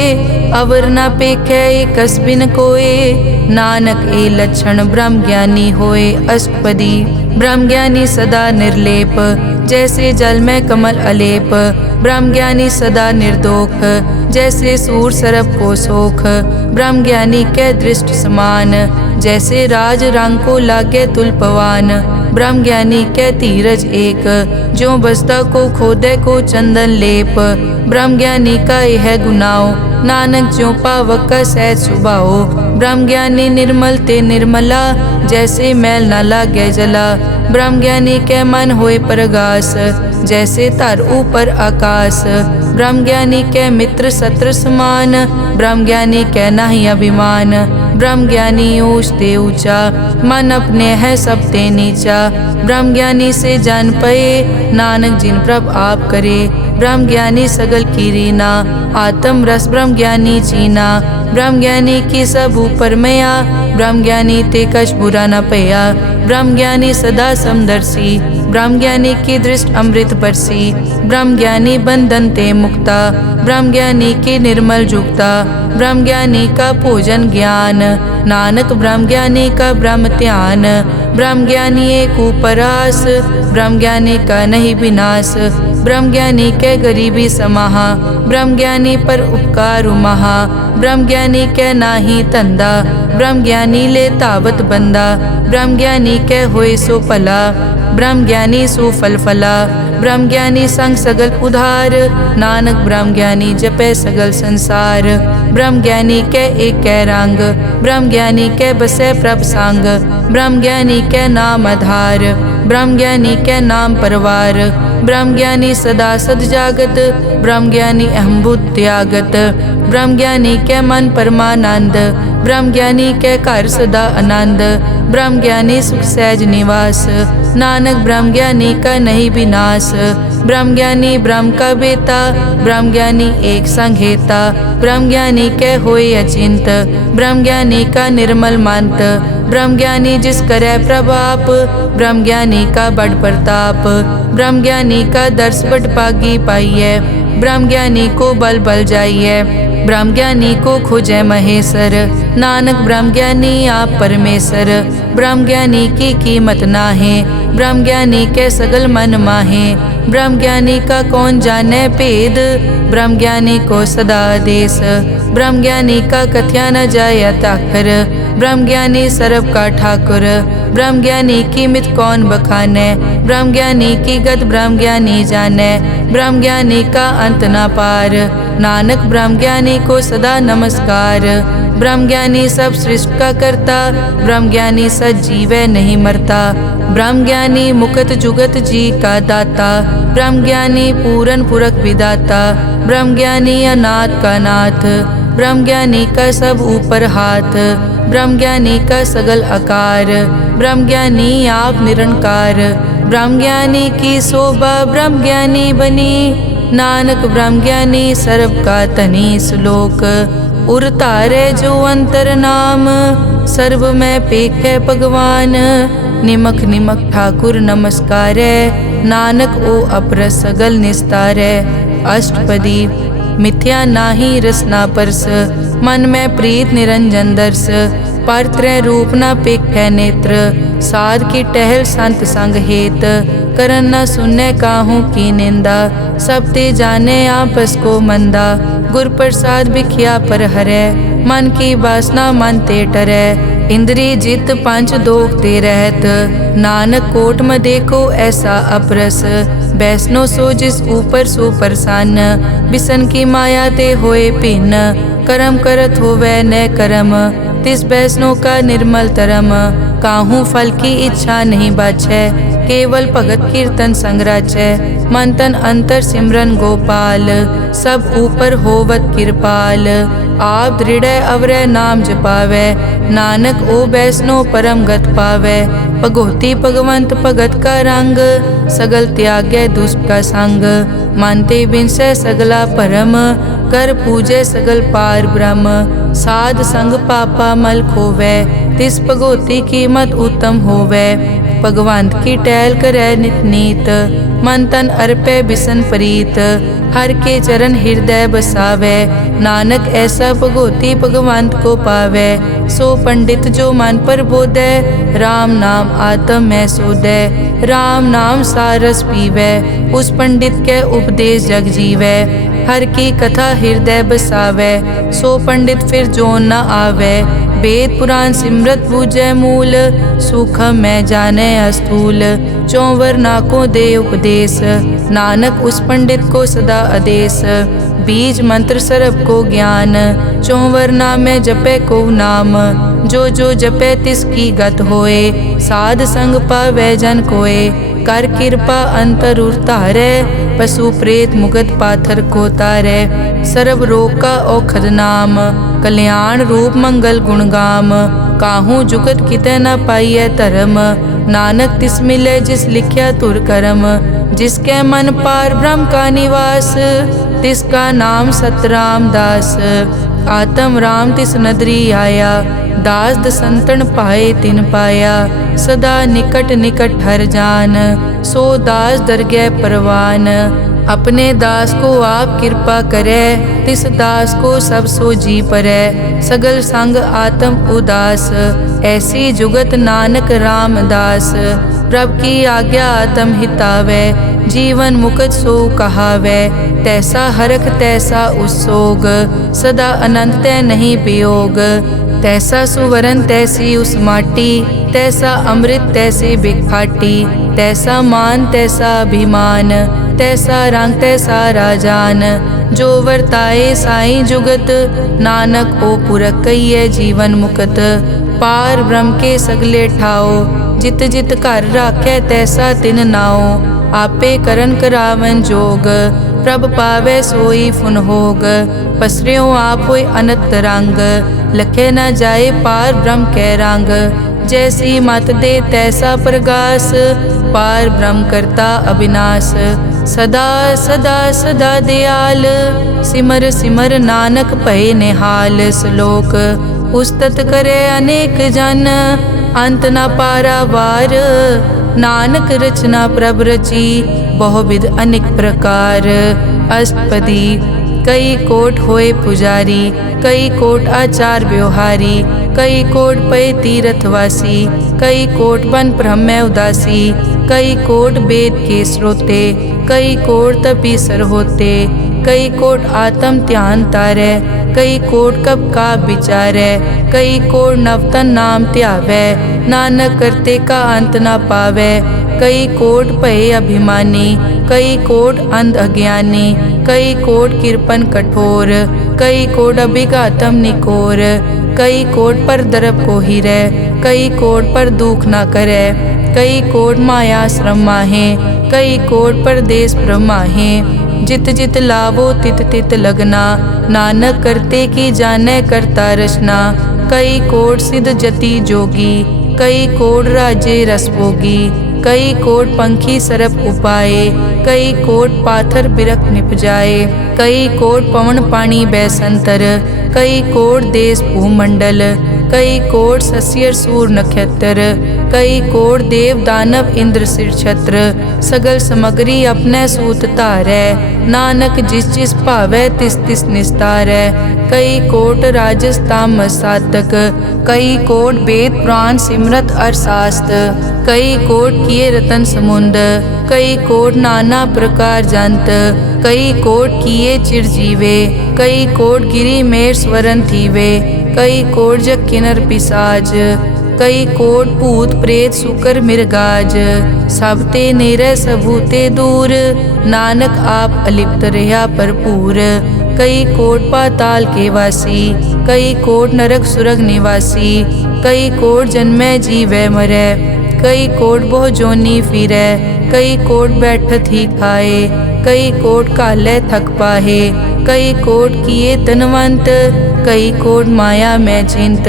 अवर ना पेखै एकस बिन कोए। नानक ए लक्षण ब्रह्म ज्ञानी होए। अष्टपदी ब्रह्म ज्ञानी सदा निर्लेप, जैसे जल में कमल अलेप। ब्रह्म ज्ञानी सदा निर्दोख, जैसे सूर सरप को सोख। ब्रह्म ज्ञानी कै दृष्ट समान, जैसे राज रंग को लागे तुलपवान। ब्रह्म ज्ञानी कै धीरज एक, ज्यों बसता को खोदे को चंदन लेप। ब्रह्म ज्ञानी का यह गुनाओ, नानक ज्यों पावक का सहज सुभाओ। ब्रह्म ज्ञानी निर्मल ते निर्मला, जैसे मैल न लागे जला। ब्रह्म ज्ञानी के मन होए परगास, जैसे धर ऊपर आकाश। ब्रह्म ज्ञानी के मित्र शत्रु समान, ब्रह्म ज्ञानी के नाही अभिमान। ब्रह्म ज्ञानी ऊंच ते ऊंचा, मन अपने है सब ते नीचा। ब्रह्म ज्ञानी से जान पए, नानक जिन प्रभ आप करे। ब्रह्म ज्ञानी सगल की रीना, आत्म रस ब्रह्म ज्ञानी चीना। ब्रह्म ज्ञानी की सब ऊपर मया, ब्रह्म ज्ञानी ते कछ बुरा न पया। ब्रह्म ज्ञानी सदा समदर्शी, ब्रह्म ज्ञानी की दृष्ट अमृत बरसी। ब्रह्म ज्ञानी बंधन ते मुक्ता, ब्रह्म ज्ञानी की निर्मल जुक्ता। ब्रह्म ज्ञानी का भोजन ज्ञान, नानक ब्रह्म ज्ञानी का ब्रह्म ध्यान। ब्रह्म ज्ञानी एक उपरास, ब्रह्म ज्ञानी का नहीं विनाश। ब्रह्म ज्ञानी के गरीबी समाहा, ब्रह्म ज्ञानी पर उपकार महा। ब्रह्म ज्ञानी के नाही धंधा, ब्रह्म ज्ञानी ले तावत बंदा। ब्रह्म ज्ञानी के होए सो भला, ब्रह्म ज्ञानी सुफल फला। ब्रह्म ज्ञानी संग सगल उधार, नानक ब्रह्म ज्ञानी जपे सगल संसार। ब्रह्म ज्ञानी के एक कै रंग, ब्रह्म ज्ञानी के बसे प्रभ संग। ब्रह्म ज्ञानी के नाम आधार, ब्रह्म ज्ञानी के नाम परवार। ब्रह्म ज्ञानी सदा सद जागत, ब्रह्म ज्ञानी अहम बुद्ध त्यागत। ब्रह्म ज्ञानी के मन परमानंद, ब्रह्म ज्ञानी के घर सदा आनंद। ब्रह्म ज्ञानी सुख सहज निवास, नानक ब्रह्म ज्ञानी का नहीं विनाश। ब्रह्म ज्ञानी ब्रह्म का बेता, ब्रह्म ज्ञानी एक संग हेता। ब्रह्म ज्ञानी के होए अचिंत, ब्रह्म ज्ञानी का निर्मल मंत। ब्रह्म ज्ञानी जिस करे प्रभाप, ब्रह्म ज्ञानी का बड़ प्रताप। ब्रह्म ज्ञानी का दर्श बड़ पागी पाइये, ब्रह्म ज्ञानी को बल बल जाइए। ब्रह्म ज्ञानी को खोजे महेश्वर, नानक ब्रह्म ज्ञानी आप परमेश्वर। ब्रह्म ज्ञानी की कीमत नाहे, ब्रह्म ज्ञानी के सगल मन माहे। ब्रह्म ज्ञानी का कौन जाने भेद, ब्रह्म ज्ञानी को सदा आदेश। ब्रह्म ज्ञानी का कथ्या न जाय ताखर, ब्रह्म ज्ञानी सर्व का ठाकुर। ब्रह्म ज्ञानी की मित कौन बखाने, ब्रह्म ज्ञानी की गत ब्रह्म ज्ञानी जाने। ब्रह्म ज्ञानी का अंत न पार, नानक ब्रह्म ज्ञानी को सदा नमस्कार। ब्रह्म ज्ञानी सब सृष्टि का करता, ब्रह्म ज्ञानी सजीवै नहीं मरता। ब्रह्म ज्ञानी मुकत जुगत जी का दाता, ब्रह्म ज्ञानी पूरन पुरख विदाता। ब्रह्म ज्ञानी अनाथ का नाथ, ब्रह्म ज्ञानी का सब ऊपर हाथ। ब्रह्म ज्ञानी का सगल आकार, ब्रह्म ज्ञानी आप निरंकार। ब्रह्म ज्ञानी की शोभा ब्रह्म ज्ञानी बनी, नानक ब्रह्म ज्ञानी सर्व का धनी। श्लोक उर तारे जो अंतर नाम, सर्व में पेखे भगवान। निमक निमक ठाकुर नमस्कारै, नानक ओ अपर सगल निस्तारै। अष्टपदी मिथ्या नाही रसना परस, मन में प्रीत निरंजन दर्श। पर त्रय रूप न पेखै नेत्र, साध की टहल संत संग हेत। करन न सुनै काहू की निंदा, सब ते जाने आपस को मंदा। गुर प्रसाद बिखिया पर हरै, मन की वासना मन ते टरै। इंद्री जित पंच दोख ते रहत, नानक कोट में देखो ऐसा अपरस। बैसनो सो जिस ऊपर सो प्रसन्न, बिसन की माया ते होए भिन्न। कर्म करत होवै न कर्म, तिस बैसनो का निर्मल तरम। काहू फल की इच्छा नहीं बाछै, केवल भगत कीर्तन संग राचै। मन तन अंतर सिमरन गोपाल, सब ऊपर होवत कृपाल। आप दृढ़ अवरै नाम जपावै, नानक ओ बैसनो परम गत पावै। भगोती भगवंत भगत का रंग, सगल त्यागै दुष्ट का संग। मानते बिनसै सगला परम, कर पूजै सगल पार ब्रह्म। साध संग पापा मल खोवै, तिस भगोती कीमत उत्तम होवै। भगवंत की टहल करै नित नीत, मन तन अर्पै बिसन प्रीत। हर के चरण हृदय बसावै, नानक ऐसा भगोती भगवंत को पावै। सो पंडित जो मन पर बोधै, राम नाम आत्म में सोधै। राम नाम सारस पीवै, उस पंडित के उपदेश जग जीवै। हर की कथा हृदय बसावै, सो पंडित फिर जोन न आवै। वेद पुराण सिमरत बूझै मूल, सूखम में जाने अस्थूल। चौवर नाकों दे उपदेश, नानक उस पंडित को सदा आदेश। बीज मंत्र सरब को ज्ञान, चौवर नामे जपे को नाम। जो जो जपे तिसकी गत होए, साध संग पावै जन कोए। कर कृपा अंतर उतारै, पशु प्रेत मुगत पाथर को तारै। सर्व रोग का औखद नाम, कल्याण रूप मंगल गुणगाम। काहू जुगत कितै न पाइयै धर्म, नानक तिस मिले जिस लिख्या तुर करम। जिसके मन पार ब्रह्म का निवास, तिसका नाम सतराम दास। आत्म राम तिस नदरी आया, दास दसंतन पाए तिन पाया। सदा निकट निकट हर जान, सो दास दरगह परवान। अपने दास को आप कृपा करे, तिस दास को सब सो जी परै। सगल संग आत्म उदास, ऐसी जुगत नानक रामदास। प्रभ की आज्ञा आत्म हितावै, जीवन मुकत सो कहावै। तैसा हरख तैसा उसोग, सदा अनंत तै नहीं वियोग। तैसा सुवरन तैसी उस माटी, तैसा अमृत तैसे बिखाटी। तैसा मान तैसा अभिमान, तैसा रंग तैसा राजान। जो वर्ताए साई जुगत, नानक ओ पुरख कहिए जीवन मुकत। पार ब्रह्म के सगले ठाओ, जित जित घर राखै तैसा तिन नाओ। आपे करन करावन जोग, प्रभ पावै सोई फुन होग। पसरियो आप होय अनंत रंग, लखे न जाए पार ब्रह्म कै रंग। जैसी मत दे तैसा प्रगास, पार ब्रह्म करता अविनाश। सदा सदा सदा दयाल, सिमर सिमर नानक भय निहाल। श्लोक उस्तत करे अनेक जन, अंत न पारावार। नानक रचना प्रभ रची, बहुविध अनेक प्रकार। अष्टपदी कई कोट होए पुजारी, कई कोट आचार व्यवहारी। कई कोट पय तीर्थवासी, कई कोट बन ब्रह्म उदासी। कई कोट वेद के स्रोते, कई कोट तपीसर होते। कई कोट आत्म ध्यान तारै, कई कोट कब का विचारै। कई कोट नवतन नाम ध्यावै, नानक करते का अंत न पावै। कई कोट भय अभिमानी, कई कोट अंध अज्ञानी। कई कोट कृपन कठोर, कई कोट अभिघातम निकोर। कई कोट पर दरब को हिरै, कई कोट पर दुख न करै। कई कोट माया श्रम माहे, कई कोट परदेश ब्रह्माहे। जित जित लावो तित तित लगना, नानक करते की जानै करता रचना। कई कोट सिद्ध जति जोगी, कई कोट राजे रस भोगी। कई कोट पंखी सरप उपाए, कई कोट पाथर बिरख निपजाए। कई कोट पवन पानी बैसंतर, कई कोट देश भूमंडल। कई कोट सस्यर सूर नक्षत्र, कई कोट देव दानव इंद्र सिर छत्र, सगल समगरी अपने सूत धारै, नानक जिस जिस भावै तिस तिस निस्तारै। कई कोट राजस तामस साधक, कई कोट वेद पुराण सिमरत अरसास्त, कई कोट किए रतन समुंद, कई कोट नाना प्रकार जंत, कई कोट किए चिरजीवे, कई कोट गिरी मेर स्वरन थीवे, कई कोट जग किनर पिसाज, कई कोट भूत प्रेत सुकर मिर्गाज। सब ते नेरे सबूते दूर, नानक आप अलिप्त रहा भरपूर। कई कोट पाताल के वासी, कई कोट नरक सुरग निवासी, कई कोट जन्मै जीवै मरै, कई कोट बहु जोनी फिरै, कई कोट बैठत ही खाए, कई कोट कालै थक पाहे, कई कोट किए तनवंत, कई कोट माया मैं चिंत।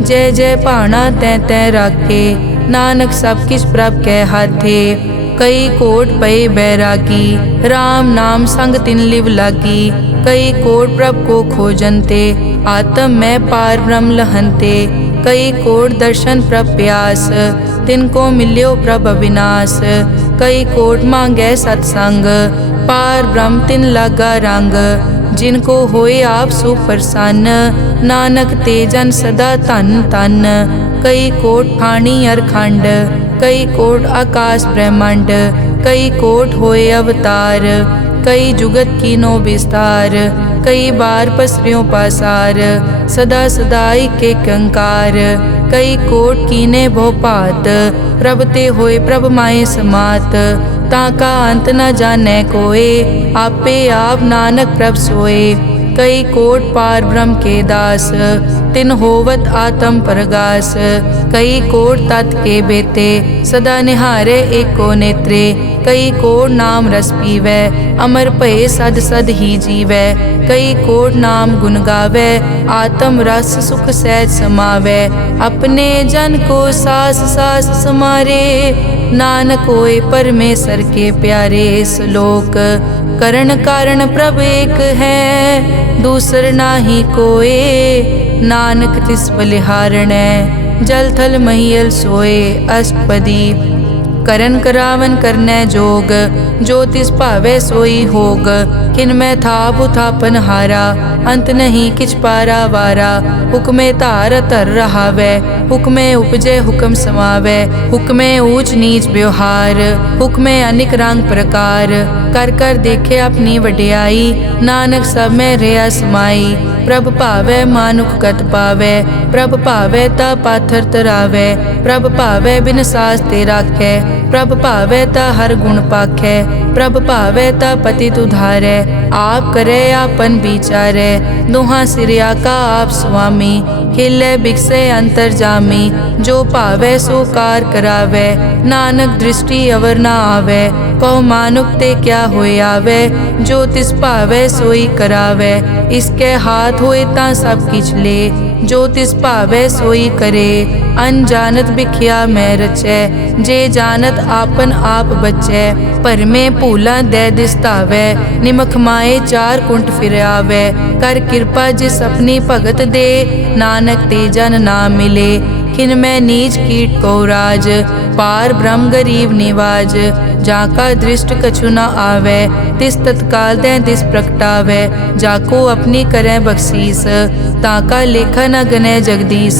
जय जय भाना तै तै राखे, नानक सब किछ प्रभ कै हाथे। कई कोट पए बैरागी, राम नाम संग तिन लिव लागी, कई कोट प्रभ को खोजनते, आत्म में पार ब्रह्म लहनते। कई कोट दर्शन प्रभ प्यास, तिनको मिल्यो प्रभ अविनाश, कई कोट मांगै सतसंग, पार ब्रह्म तिन लागा रंग। जिनको होए आप सुप्रसन्न, नानक ते जन सदा धन धन। कई कोट ठाणी अरखंड, कई कोट आकाश ब्रह्मांड, कई कोट होए अवतार, कई जुगत कीनो विस्तार। कई बार पसरियों पासार, सदा सदाई के कंकार। कई कोट कीने भोपात, प्रभ ते होए प्रभ माए समात। ताका अंत न जाने कोए, आपे आप नानक प्रभ सोए। कई कोट पार ब्रह्म के दास, तिन होवत आत्म परगास। कई कोट तत् के बेते, सदा निहारे एको नेत्रे। कई कोट नाम रस पीवै, अमर भये सद सद ही जीवै। कई कोट नाम गुण गावै, आत्म रस सुख सहज समावै। अपने जन को सास सास समारे, नानक होए परमेश्वर के प्यारे। श्लोक करण कारण प्रभ एक है, दूसर नाही कोए। नानक तिस बलिहारणै, जल थल महियल सोए। अष्टपदी करन करावन करनै जोग, जो तिस भावै सोई होग। किन में थाप उथापन हारा, अंत नहीं किछ पारा वारा। हुक्मे धार धर रहावै, हुक्मे उपजे हुक्म समावै। हुक्मे ऊंच नीच व्यवहार, हुक्मे अनिक रंग प्रकार। कर कर देखे अपनी वडियाई, नानक सब में रहा समाई। प्रभ भावै मानुख गत पावै, प्रभ भावै ता पाथर तरावै। प्रभ भावै बिन सास ते राखै, प्रभ भावै ता हर गुण पाखै। प्रभ भावै ता पतित उधारै, आप करे आपन विचारै। दोहां सिरिया का आप स्वामी, खिलै बिकसै अंतर जामी। जो भावै सो कार करावै, नानक दृष्टि अवर ना आवै। कहो मानुक ते क्या होए आवै, जो तिस भावै सोई करावै। इसके हाथ होए तां सब किछ ले, जो तिस भावै सोई करे। अनजानत बिख्या मैं रचै, जे जानत आपन आप बचै। भरमे भूला दै दिसतावै, निमख माए चार कुंट फिर आवै। कर कृपा जिस अपनी भगत दे, नानक ते जन ना मिले। खिन में नीच कीट को राज, पार ब्रह्म गरीब निवाज। जाका दृष्ट कछु न आवै, तिस तत्काल दै दिस प्रगटावै। जाको अपनी करै बख्शीस, ताका लेखा न गनै जगदीश।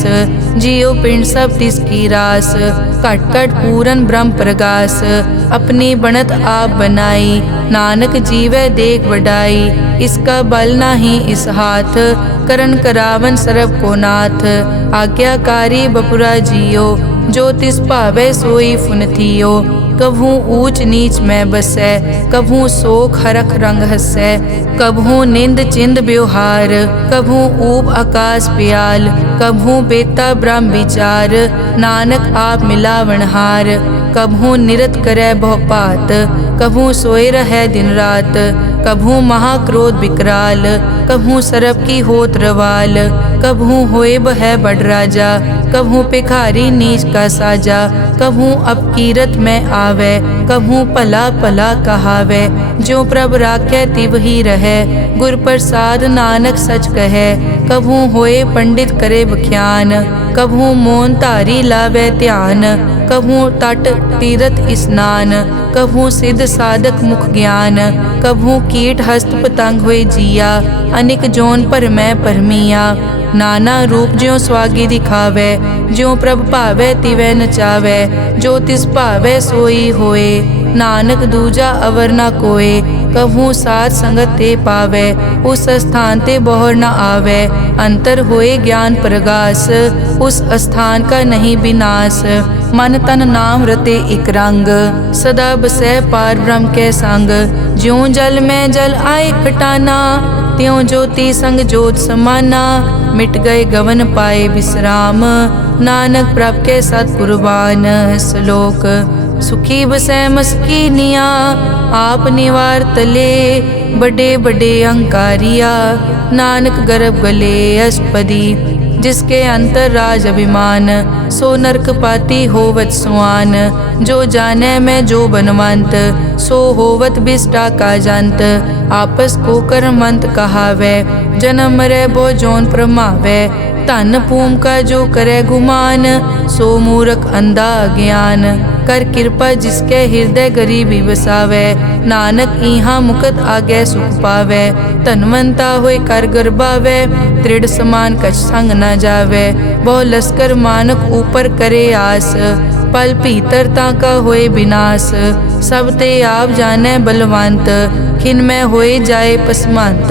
जियो पिंड सब तिस की रास, घट घट पूरन ब्रह्म प्रगास। अपनी बनत आप बनाई, नानक जीवै देख वडाई। इसका बल नाही इस हाथ, करन करावन सरब को नाथ। आज्ञाकारी बपुरा जियो, जो तिस भावै सोई फुन थियो। कभू ऊंच नीच में बसै, कभू शोक हरख रंग हसै। कभू निंद चिंद व्यवहार, कभू ऊब आकाश प्याल। कभू बेता ब्रह्म विचार, नानक आप मिलावनहार। कभू निरत करै बहु पात, कभू सोए रहे दिन रात, कभू महाक्रोध विकराल, कभू सरप की होत रवाल, कभू होए बह बड़ राजा, कभू भिखारी नीच का साजा, कभू अपकीरत में आवे, कभू पला पला कहावे, ज्यों प्रभ राखे तिव ही रहे, गुर प्रसाद नानक सच कहे, कभू होए पंडित करे बख्यान, कभू मौन धारी लावे ध्यान, कभू तट तीरथ स्नान, कभू सिद्ध साधक मुख ज्ञान, कभू कीट हस्त पतंग हुए जिया, अनिक जोन पर मैं परमिया, नाना रूप ज्यों स्वागी दिखावे, ज्यों प्रभ भावे तिवै नचावे, जो तिस भावे सोई होए, नानक दूजा अवर न कोय, कभू साथ संगत ते पावे, उस स्थान ते बोहर न आवे, अंतर होए ज्ञान प्रगास, उस स्थान का नहीं विनाश, मन तन नाम रते इक रंग, सदा बसै पार ब्रह्म के संग, ज्यों जल में जल आए खटाना, त्यों ज्योति संग ज्योत समाना, मिट गए गवन पाए विश्राम, नानक प्रभ के सतकुर्बान। श्लोक सुखी बसै मस्कीनिया, आप निवार तले, बड़े बड़े अहंकारिया, नानक गर्भ गले अष्टपदी, जिसके अंतर राज अभिमान, सो नरक पाती होवत सुआन, जो जाने में जो बनवंत, सो होवत बिष्टा का जंत, आपस को कर्मंत कहावे, जन्म मरे बो जोन प्रमावे, धन भूम का जो करे गुमान, सो मूर्ख अंधा ज्ञान, कर कृपा जिसके हृदय गरीबी बसावे, नानक इहाँ मुकत आगे सुख पावे, धनवंता होए कर गर्भावे, दृढ़ समान कछ संग न जावे, बहु लश्कर मानक ऊपर करे आस, पल भीतर ताका होए विनाश, सब ते आप जाने बलवंत, खिन में होए जाए पसमंत,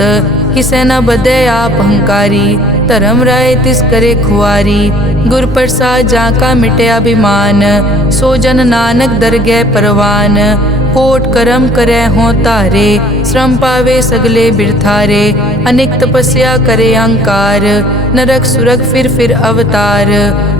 किसे न बदे आप अहंकारी, धर्म राय तिस करे खुआरी, गुर प्रसाद जाका मिटे अभिमान, सो जन नानक दरगह परवान, कोट करम करे हों तारे, श्रम पावे सगले बिरथारे, अनेक तपस्या करे अहंकार, नरक सुरग फिर अवतार,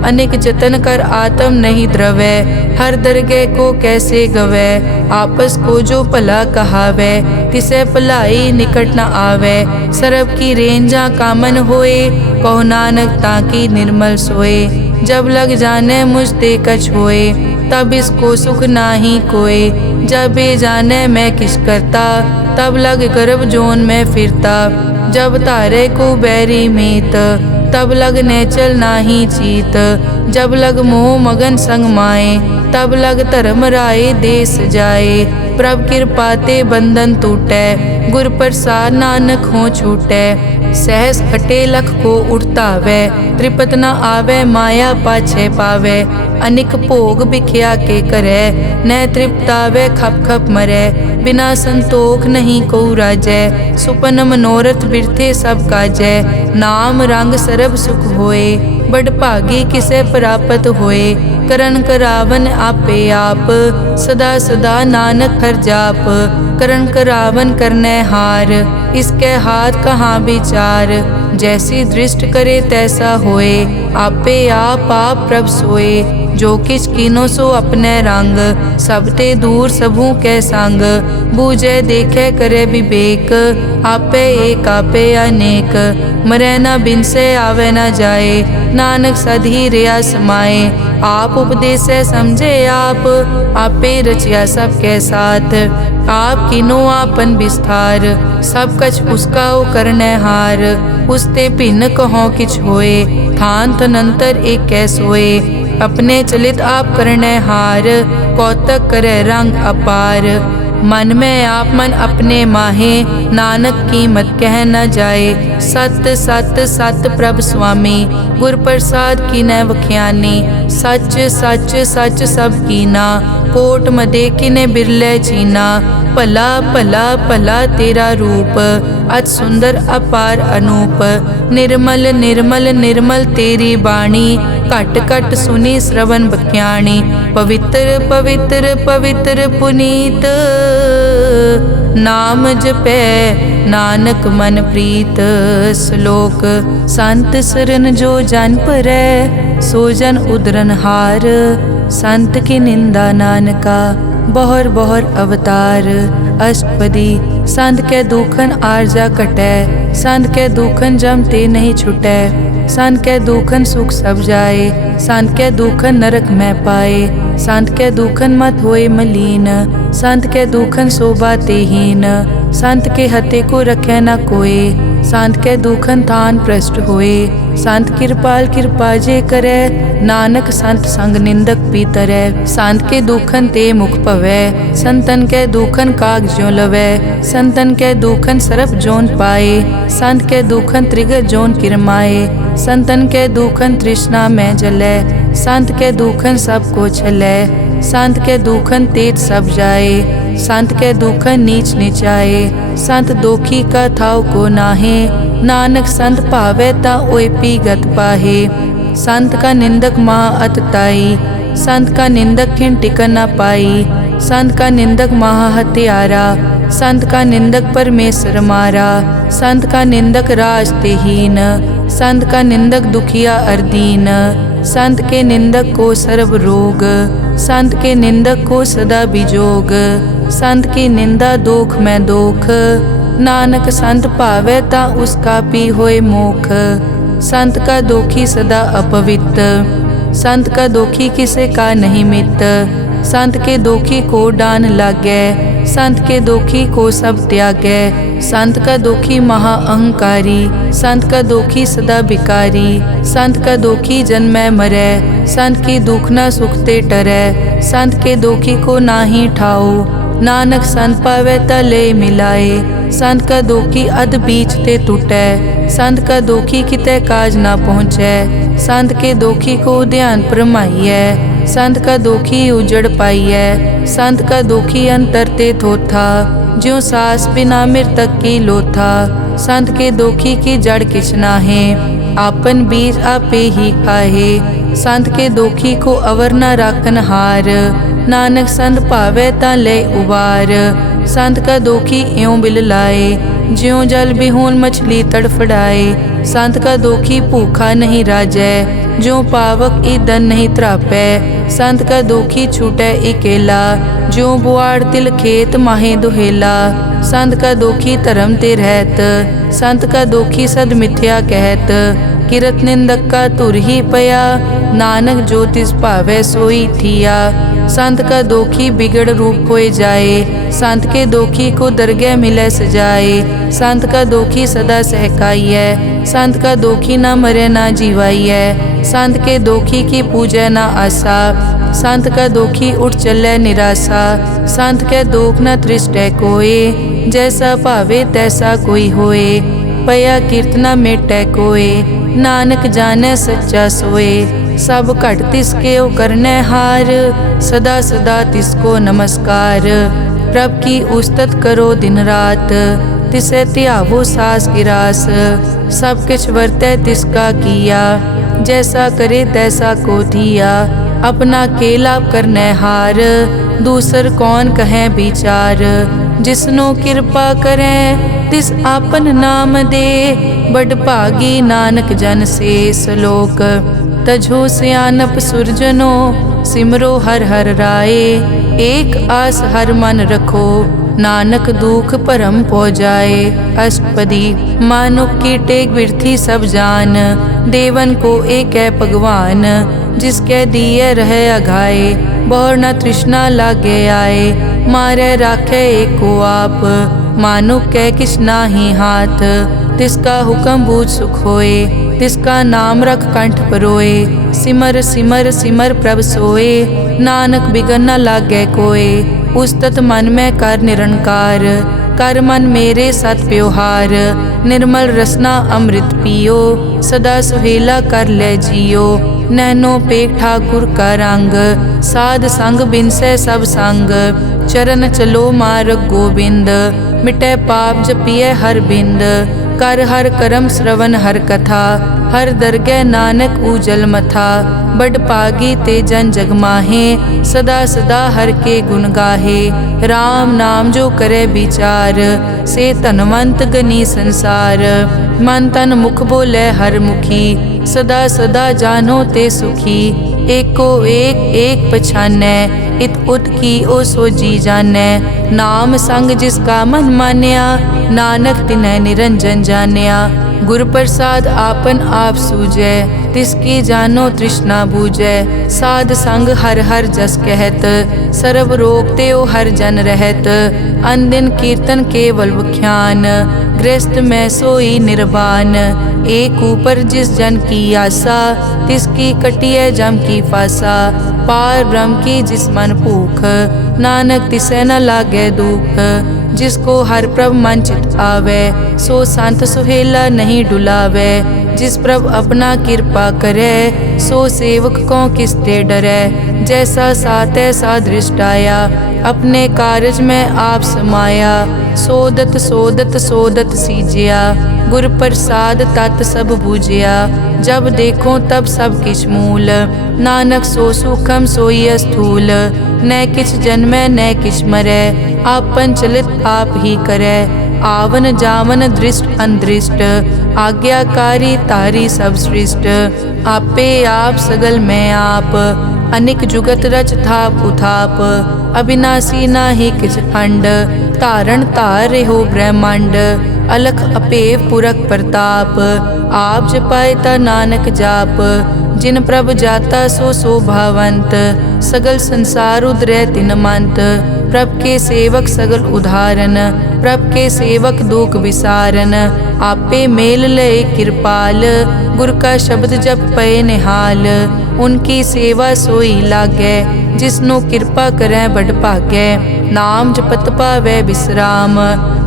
अनेक जतन कर आत्म नहीं द्रवे, हर दरगह को कैसे गवे, आपस को जो भला कहावे, तिसे भलाई निकट न आवे, सरब की रेंजा कामन होए, कहो नानक ताकि निर्मल सोए, जब लग जाने मुझ ते कछ होए, तब इसको सुख नाही कोय, जब ये जाने मैं किस करता, तब लग गर्भ जोन में फिरता, जब तारे को बैरी मीत, तब लग नेचल नाही चीत, जब लग मोह मगन संग माए, तब लग धर्म राय देश जाए, प्रभ कृपा ते बंधन टूटे, गुर प्रसाद नानक हो छूटे, सहस हटे लख को उठतावे, त्रिपत न आवे माया पाछे पावे, अनिक भोग बिख्या के करे, न तृप्तावे खप खप मरे, बिना संतोख नहीं को राजै, सुपन मनोरथ बिरथे सब काजै, नाम रंग सरब सुख होए, बड़ भागी किसे प्राप्त होए, करन करावन आपे आप, सदा सदा नानक हर जाप, करन करावन करने हार, इसके हाथ कहाँ विचार, जैसी दृष्ट करे तैसा होए, आपे आप प्रभ सोए, जो किछ कीनो सो अपने रंग, सब ते दूर सबू के संग, बूझे देखे करे विवेक, आपे एक आपे अनेक, मरे न बिन से आवे न जाए, नानक सधी रिया समाए, आप उपदेश समझे आप, आपे रचिया सबके साथ, आप किनो आपन विस्तार, सब कछ उसका ओ करने हार, उसते भिन्न कहो किछ होए, थान तनंतर एक कैसोए, अपने चलित आप करने हार, कौतक करे रंग अपार, मन में आप मन अपने माहे, नानक कीमत कह न जाए, सत सत सत प्रभ स्वामी, गुर प्रसाद की न वख्यानी, सच सच सच सब कीना, कोट मदे किने बिरले चीना, भला भला भला तेरा रूप, अत सुंदर अपार अनूप, निर्मल निर्मल निर्मल तेरी बाणी, घट घट सुनी श्रवण बख्याणी, पवित्र पवित्र पवित्र पुनीत, नाम जपै नानक मन प्रीत। श्लोक संत सरन जो जन परै, सो जन उदरन हार, संत की निंदा नानका बहुर बहुर अवतार। अष्टपदी संत के दुखन आरजा कटै, संत के दुखन जम ते नहीं छुटै। संत के दुखन सुख सब जाए, संत के दुखन नरक में पाए। संत के दुखन मत होए मलीन, संत के दुखन शोभा ते हीन। संत के हते को रखे न कोय, संत के दुखन थान प्रष्ट होए। संत कृपाल कृपा जे करे, नानक संत संग निंदक पीतरै। संत के दुखन ते मुख पवै, संतन के दुखन काग ज्यों लवै। संतन के दुखन सरप जोन पाए, संत के दुखन त्रिगत जोन किरमाए। संतन के दुखन तृष्णा में जलै, संत के दुखन सब को छलै। संत के दुखन तेज सब जाए, संत के दुखन नीच नीचाए। संत दोखी का थाव को नाहे, नानक संत भावे ता ओय पीगत पाहे। संत का निंदक महा अतताई, संत का निंदक खिन टिकन न पाई। संत का निंदक महा हत्यारा, संत का निंदक परमेश्वर मारा। संत का निंदक राज ते हीन, संत का निंदक दुखिया अरदीन। संत के निंदक को सर्व रोग, संत के निंदक को सदा बिजोग। संत की निंदा दोख में दोख, नानक संत भावे ता उसका पी होए मोख। संत का दोखी सदा अपवित्र, संत का दोखी किसे का नहीं मित। संत के दोखी को डान लागै, संत के दोखी को सब त्यागै। संत का दोखी महा अहंकारी, संत का दोखी सदा बिकारी। संत का दोखी जन्मै मरै, संत की दुख न सुखते टरै। संत के दोखी को नाही ठाओ, नानक संत पावे ता ले मिलाए। संत का दोखी अध बीच ते टूटै, संत का दोखी किते काज ना पहुँचै। संत के दोखी को ध्यान परमाइयै, संत का दोखी उजड़ पाइयै। संत का दोखी अंतर ते थोथा, ज्यों सास बिना मृतक की लोथा। संत के दोखी की जड़ किछ नाहे, आपन बीज आपे ही खाहे। संत के दोखी को अवर न राखन हार, नानक संत भावे ता ले उबार। संत का दोखी इयों बिल लाए, ज्यों जल बिहून मछली तड़फड़ाए। संत का दोखी भूखा नहीं राजै, ज्यों पावक ईंधन नहीं त्रापै। संत का दोखी छूटै इकेला, ज्यों बुआड़ तिल खेत माहे दुहेला। संत का दोखी धर्म ते रहत, संत का दोखी सद मिथ्या कहत। किरत निंदक का तुर ही पया, नानक जो तिस भावै सोई थिया। संत का दोखी बिगड़ रूप होए जाए, संत के दोखी को दरगह मिले सजाए। संत का दोखी सदा सहकाइयै, संत का दोखी ना मरे ना जीवाइयै। संत के दोखी की पूजै ना आसा, संत का दोखी उठ चलै निराशा। संत के दोख न तृष्टै कोय, जैसा भावे तैसा कोई होए। पया कीर्तना मेटै कोय, नानक जाने सच्चा सोए। सब घट तिसके ओ करने हार, सदा सदा तिसको नमस्कार। प्रभ की उस्तत करो दिन रात, तिसे त्यावो सास गिरास। सब किछ वर्तै तिसका किया, जैसा करे तैसा को दिया। अपना केला करने हार, दूसर कौन कहे विचार। जिसनो कृपा करे तिस आपन नाम दे, बड़ भागी नानक जन से सलोक। तजो सियानप सुरजनो, सिमरो हर हर राए। एक आस हर मन रखो, नानक दुख परम पो जाए। अष्टपदी मानुक की टेक बिरथी सब जान, देवन को एक है भगवान। जिसके दिए रहे अघाए, बहुर न तृष्णा लागे आए। मारे राखे एको आप, मानुक के किछ नाही हाथ। तिसका हुक्म बूझ सुख होए, तिसका नाम रख कंठ परोए। सिमर सिमर सिमर प्रभ सोए, नानक बिगन न लागे कोय। उस्तत मन में कर निरंकार, कर मन मेरे सत व्यवहार। निर्मल रसना अमृत पियो, सदा सुहेला कर ले जियो। नैनो पेख ठाकुर का रंग, साध संग बिनसे सब संग। चरण चलो मार्ग गोविंद, मिटे पाप जपिए हर बिंद। कर हर करम श्रवण हर कथा, हर दरगह नानक उजल मथा। बड़ पागी ते जन जग माहे, सदा सदा हर के गुण गाहे। राम नाम जो करे विचार, से धनवंत गनी संसार। मन तन मुख बोले हर मुखी, सदा सदा जानो ते सुखी। एको एक एक पछानै, इत उत की ओ सो जी जानै। नाम संग जिसका मन मान्या, नानक तिन्है निरंजन जान्या। गुर प्रसाद आपन आप सूझै, तिसकी जानो तृष्णा बूझै। साध संग हर हर जस कहत, सर्व रोग त्यो हर जन रहत। अनदिन कीर्तन केवल बख्यान, गृहस्थ में सोई निर्वाण। एक ऊपर जिस जन की आशा, तिसकी कटिय जम की फासा। पार ब्रह्म की जिस मन भूख, नानक तिसै न लागे दुख। जिसको हर प्रभ मन चित आवे, सो संत सुहेला नहीं डुलावे। जिस प्रभ अपना कृपा करे, सो सेवक को किसते डरे। जैसा सात ऐसा दृष्ट आया, अपने कारज में आप समाया। सोदत सोदत सोदत सीजिया, गुर प्रसाद तत् सब बूझिया। जब देखो तब सब किछ मूल, नानक सो सूखम सोई स्थूल। न किछ जन्मै न किछ मरै, आपन चलित आप ही करे। आवन जावन दृष्ट अनदृष्ट, आज्ञाकारी तारी सब सृष्ट। आपे आप सगल में आप, अनिक जुगत रच थाप उथाप। अविनाशी नाहि किछ खंड, तारण तार रेहो ब्रह्मांड। अलख अपेव पुरख प्रताप, आप जपाए ता नानक जाप। जिन प्रभ जाता सो शोभावंत, सगल संसार उदरै तिन मंत। प्रभ के सेवक सगल उदाहरण, प्रभ के सेवक दुख विसारन। आपे मेल लय कृपाल, गुर का शब्द जप पए निहाल। उनकी सेवा सोई लागे, जिसनो कृपा करै बड़ भागै। नाम जपत पावै विश्राम,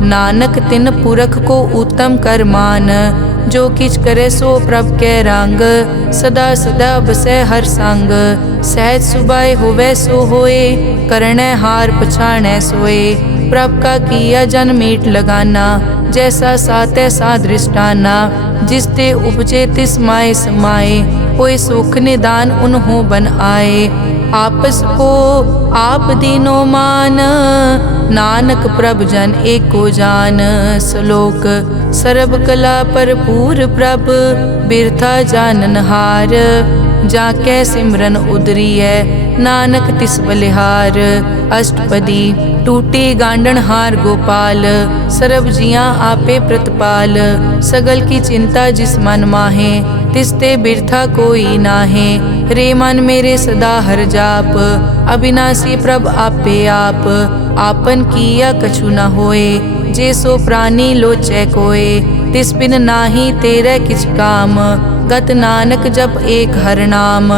नानक तिन पुरख को उत्तम कर मान। जो किछ करे सो प्रभ कै रंग, सदा सदा बसै हर संग। सहज सुभाए होवै सो होए, करनै हार पछाणै सोए। प्रभ का किया जन मीठ लगाना, जैसा सातै सा दृष्टाना। जिस ते उपजे तिस माए समाए, होए सुख निदान उन्हों बन आए। आपस को आप दीनो मान, नानक प्रभ जन एको जान। श्लोक सर्ब कला भरपूर प्रभ, बिरथा जानन हार। जाकै सिमरन उदरियै, नानक तिस बलिहार। अष्टपदी टूटी गांडन हार गोपाल, सर्ब जियां आपे प्रतिपाल। सगल की चिंता जिस मन माहे, तिसते बिरथा कोई नाहे। रे मन मेरे सदा हर जाप, अविनाशी प्रभ आपे आप। आपन किया कछु न होए, जे सो प्राणी लोचै कोय। तिस बिन नाही तेरे किछ काम, गत नानक जप एक हर नाम।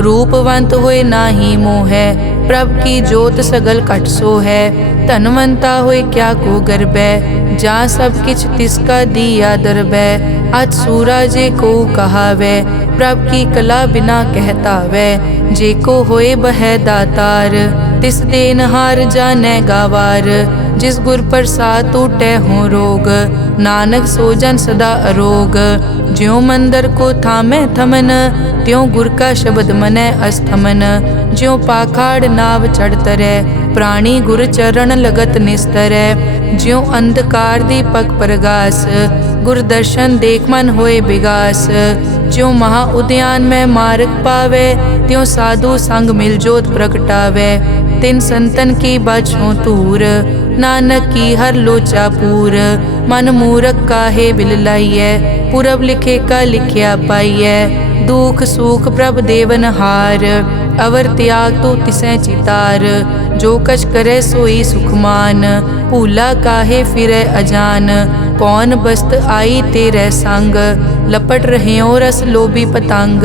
रूपवंत होए नाही मोहै, प्रभ की जोत सगल कट सो है। धनवंता होए क्या को गर्बै, जा सब किछ तिसका दिया दरबै। अत सूरा जे को कहावै, प्रभ की कला बिना कहतावै। जे को होए बह दातार, तिस देनहार जानै गावार। जिस गुर प्रसाद टूटै हो रोग, नानक सो जन सदा अरोग। ज्यों मंदिर को थामै थमन, त्यों गुर का शब्द मनै अस्थमन। ज्यों पाखाड़ नाव चढ़ तरै, प्राणी गुर चरण लगत निस्तरै। ज्यों अंधकार दीपक प्रगास, गुर दर्शन देख मन होए विगास। ज्यों महा उद्यान में मार्ग पावे, त्यों साधु संग मिल जोत प्रगटावे। तिन संतन की बाछों तूर, नानक की हर लोचा पूर। मन मूरख काहे बिल लाइयै, पुरब लिखे का लिखिया पाइयै। दुख सुख प्रभ देवन हार, अवर त्याग तो तिसै चितार। जो कछ करे सोई सुखमान, भूला काहे फिरै अजान। कौन बस्त आई तेरे संग, लपट रहे रस लोभी पतंग।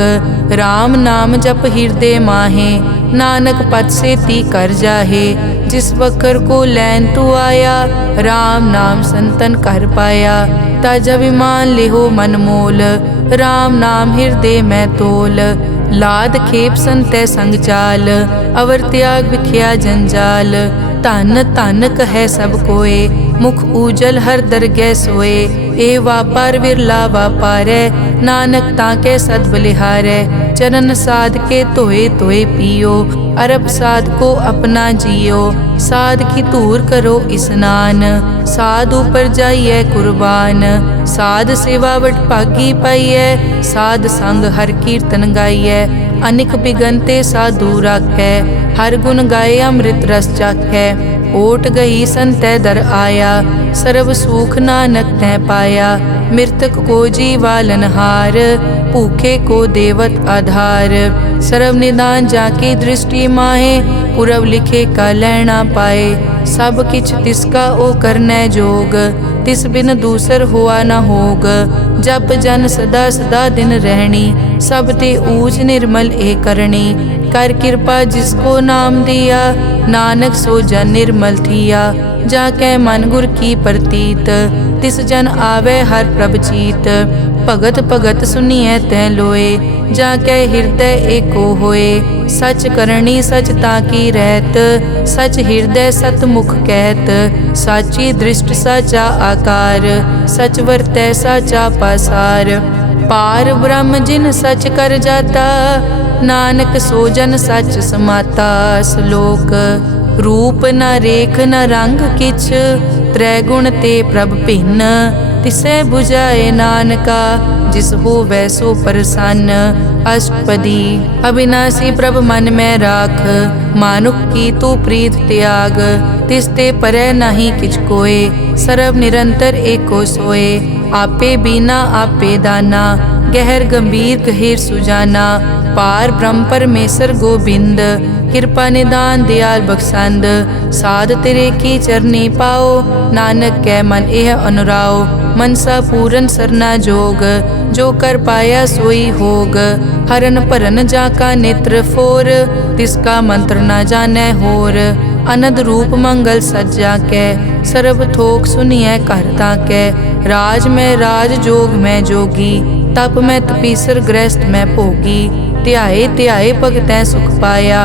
राम नाम जप हृदय माहे, नानक पद से ती कर जाहे। जिस वकर को लैन तू आया, राम नाम संतन कर पाया। ताज अभिमान लेहो मन मोल, राम नाम हृदय में तोल। लाद खेप संतै संग चाल, अवर त्याग बिख्या जंजाल। धन धन कहे सब कोय, मुख उजल हर दरगह सोए। ए वापार विरला वापारै, नानक ताके सद बलिहारै। चरण साध के धोए धोए पियो, अरब साध को अपना जियो। साध की धूर करो स्नान, साध ऊपर जाइए कुर्बान। साध सेवा वट भागी पाइयै, साध संग हर कीर्तन गाइयै। अनिक बिगनते साधु राखै। हर गुण गाए अमृत रस चाखै। ओट गई संतै दर आया, सर्व सुख नानक तै पाया। मृतक को जीवालनहार, भूखे को देवत आधार। सर्व निदान जाकी दृष्टि माहे, पुरब लिखे का लैना पाए। सब किछ तिसका ओ करनै जोग, तिस बिन दूसर हुआ न होग। जप जन सदा सदा दिन रहनी, सब ते ऊच निर्मल ए करनी। कर कृपा जिसको नाम दिया, नानक सो जन निर्मल थिया। जाकै मन गुर की प्रतीत, तिस जन आवे हर प्रभ चीत। भगत भगत सुनिए तै लोए, जाकै हृदय एको होए। सच करनी सच ताकी रहत, सच हृदय सतमुख कहत। साची दृष्ट साचा आकार, सच वरतै साचा पासार। पार ब्रह्म जिन सच कर जाता, नानक सो जन सच समाता। श्लोक रूप न रेख न रंग किछ, त्रैगुण ते प्रभ भिन्न। तिसै बुझाए नानका, जिस होवै सो प्रसन्न। अष्टपदी अविनाशी प्रभ मन में राख, मानुख की तू प्रीत त्याग। तिस ते परै नहीं किछ कोय, सर्व निरंतर एको सोए। आपे बीना आपे दाना, गहर गंभीर गहीर सुजाना। पार ब्रह्म परमेश्वर गोबिंद, कृपा निदान दयाल बख्शंद। साध तेरे की चरनी पाओ, नानक कै मन एह अनुराओ। मनसा पूरन सरना जोग, जो कर पाया सोई होग। हरन भरन जाका नेत्र फोर, तिसका मंत्र न जानै होर। अनद रूप मंगल सज्जा कै, सर्व थोक सुनिए कर ताकै। राज में राज जोग में जोगी, तप में तपीसर गृहस्थ में भोगी। ध्याए ध्याए भगतै सुख पाया,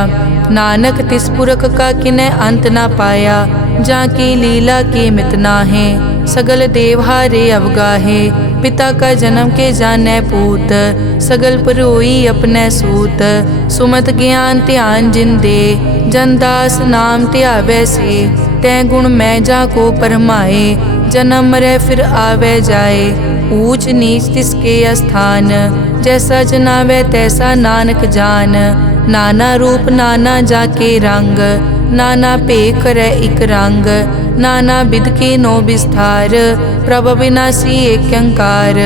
नानक तिस पुरख का किनै अंत ना पाया। जाकी लीला की मित नाहे, सगल देव हारे अवगाहे। पिता का जन्म के जानै पूत, सगल परोई अपने सूत। सुमत ज्ञान ध्यान जिन दे, जनदास नाम ध्यावै से। तै गुण मैं जाको परमाए, जन्म मरै फिर आवे जाए। ऊच नीच तिसके अस्थान, जैसा जनावै तैसा नानक जान। नाना रूप नाना जाके रंग, नाना भेख करै इक रंग। नाना बिध के नो विस्तार, प्रभ विनाशी एक अंकार।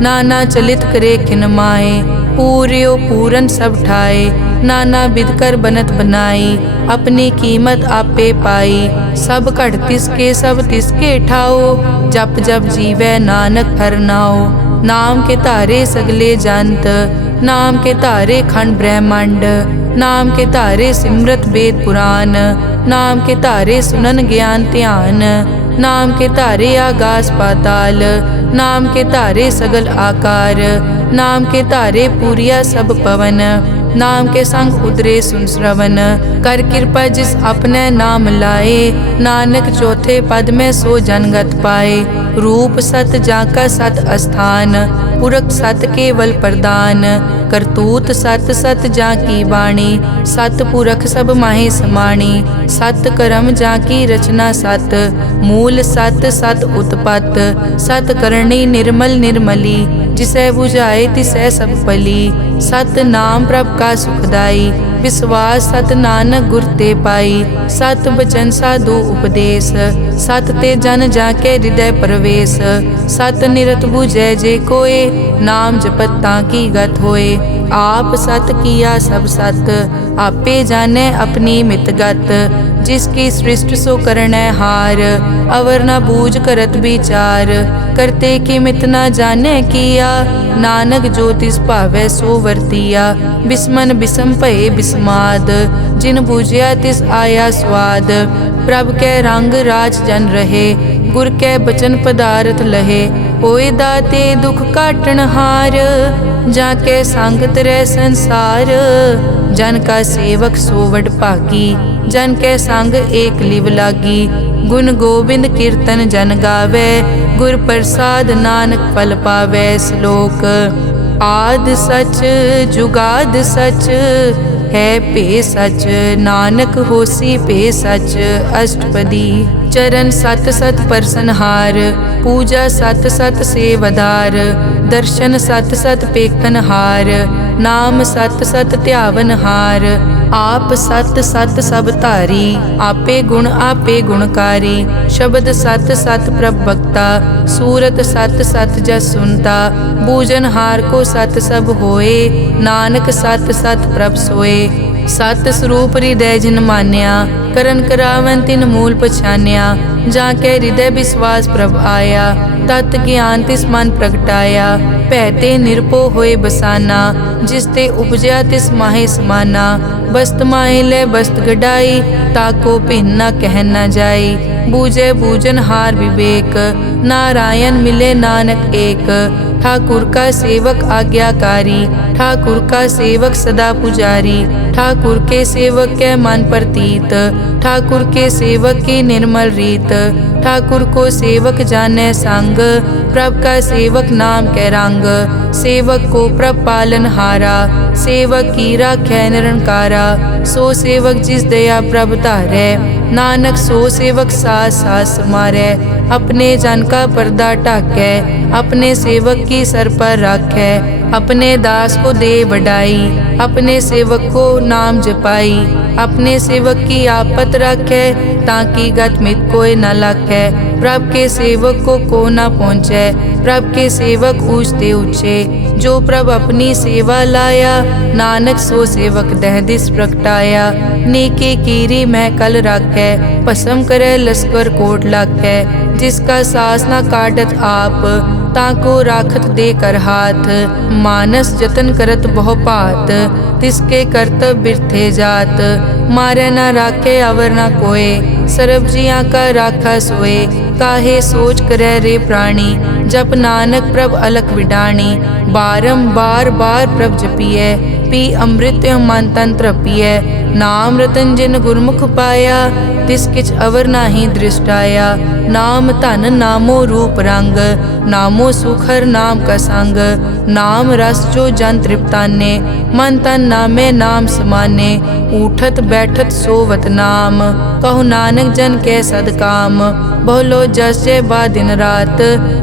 नाना चलित करे किन माए, पूर्यो पूरन सब ठाए। नाना बिध कर बनत बनाई, अपनी कीमत आपे पाई। सब घट तिसके सब तिसके ठाओ, जप जप जीवै नानक हर नाओ। नाम के तारे सगले जंत, नाम के तारे खंड ब्रह्मांड। नाम के तारे सिमरत वेद पुराण, नाम के तारे सुनन ज्ञान ध्यान। नाम के तारे आकाश पाताल, नाम के तारे सगल आकार। नाम के तारे पूरिया सब पवन, नाम के संग उतरे सुन श्रवण। कर कृपा जिस अपने नाम लाए, नानक चौथे पद में सो जनगत पाए। रूप सत जाका सत अस्थान, पुरख सत केवल प्रदान। करतूत सत सत जाकी वाणी, सत पुरख सब माहे समाणी। सत कर्म जाकी रचना सत, मूल सत सत उत्पत। सत करणी निर्मल निर्मली, जिसे बुझाए तिसै सब पली। सत नाम प्रभ का सुखदाई, विश्वास सत नानक गुर ते पाई। सत बचन साधु उपदेश, सत ते जन जाके हृदय प्रवेश। सत निरत बुझै जे कोय, नाम जपत ताकी गत होए। आप सत किया सब सत, आपे जाने अपनी मितगत। जिसकी सृष्टि सो करनै हार, अवर न बूझ करत विचार। करते कि मित न जाने किया, नानक जो तिस भावै सो वर्तिया। बिस्मन बिसम भये बिस्माद, जिन बूझिया तिस आया स्वाद। प्रभ कै रंग राज जन रहे, गुर कै बचन पदारथ लहे। होए दाते दुख काटन हार, जाके संग तरै संसार। जन का सेवक सो वड भागी, जन कै संग एक लिव लागी। गुण गोबिंद कीर्तन जन गावे, गुर प्रसाद नानक फल पावे। श्लोक आद सच जुगाद सच, है पे सच नानक होसी पे सच। अष्टपदी चरण सत सत परसनहार, पूजा सत सत सेवदार। दर्शन सत सत पेखनहार, नाम सत सत ध्यावन हार। आप सत सत सब धारी, आपे गुणकारी। शब्द सत सत प्रभ भक्ता, सूरत सत सत जस सुनता। बूझन हार को सत सब होए, नानक सत सत प्रभ सोए। सत स्वरूप हृदय जिन मान्या, करन करावन तिन मूल पछान्या। जाके हृदय विश्वास प्रभ आया, तत् ज्ञान तिस मन प्रगटाया। भैते निरपो होए बसाना, जिसते उपजया तिस माहे समाना। बस्त माहे ले बस्त गढ़ाई, ताको भिन्न न कह न जाई। बूझे बूझन हार विवेक, नारायण मिले नानक एक। ठाकुर का सेवक आज्ञाकारी, ठाकुर का सेवक सदा पुजारी। ठाकुर के सेवक के मन प्रतीत, ठाकुर के सेवक की निर्मल रीत। ठाकुर को सेवक जाने संग, प्रभ का सेवक नाम के रंग। सेवक को प्रभ पालन हारा, सेवक की राखै निरंकारा। सो सेवक जिस दया प्रभ धारै, नानक सो सेवक सास सास मारै। अपने जन का पर्दा ढाकै, अपने सेवक की सर पर राखै। अपने दास को दे बढ़ाई, अपने सेवक को नाम जपाई। अपने सेवक की आपत राखै, ताकि गत मित कोई न लाखै। प्रभ के सेवक को न पहुँचै, प्रभ के सेवक ऊंचते ऊंचे। जो प्रभ अपनी सेवा लाया, नानक सो सेवक दह दिस प्रगटाया। नेके कीरी मैं कल राखै, भस्म करे लश्कर कोट लाखै। जिसका सास न काटत आप, ताको राखत दे कर हाथ। मानस जतन करत बहु भात, तिसके कर्तव्य बिरथे जात। मारे न राखे अवर न कोय, सर्ब जियां का राखा सोए। काहे सोच करे रे प्राणी, जप नानक प्रभ अलख विडाणी। बारंबार बार प्रभ जपिए, पी अमृत मन तन तृपिए। नाम रतन जिन गुरमुख पाया, तिस किछ अवर नाही दृष्टाया। नाम धन नामो रूप रंग, नामो सुखर नाम का संग। नाम रस जो जन तृप्ताने, मन तन नामे नाम समाने। उठत बैठत सोवत नाम, कहु नानक जन के सदकाम। बहुलो जस जय बा दिन रात,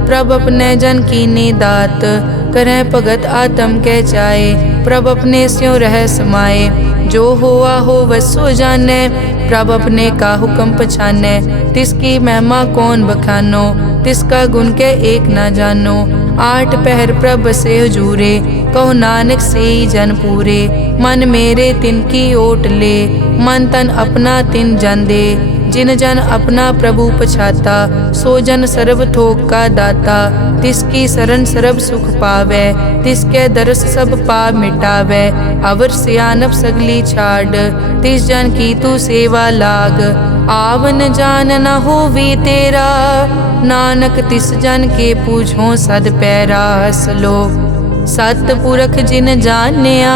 प्रभ अपने जन कीनी दात। करें भगत आत्म के चाहे, प्रभ अपने स्यों रह समाये। जो होआ हो वसो जाने, प्रभ अपने का हुक्म पछाने। तिसकी महिमा कौन बखानो, तिसका गुण के एक न जानो। आठ पहर प्रभ बसे हजूरे, कहो नानक से जन पूरे। मन मेरे तिनकी ओट ले, मन तन अपना तिन जन दे। जिन जन अपना प्रभु पछाता, सो जन सर्व थोक का दाता। तिसकी शरण सर्व सुख पावे, तिसके दरस सब पाप मिटावे। अवर सियानप सगली छाड़, तिस जन की तू सेवा लाग। आवन जान न होवी तेरा, नानक तिस जन के पूछो सद पैरा। सलोक सतपुरख जिन जानिया,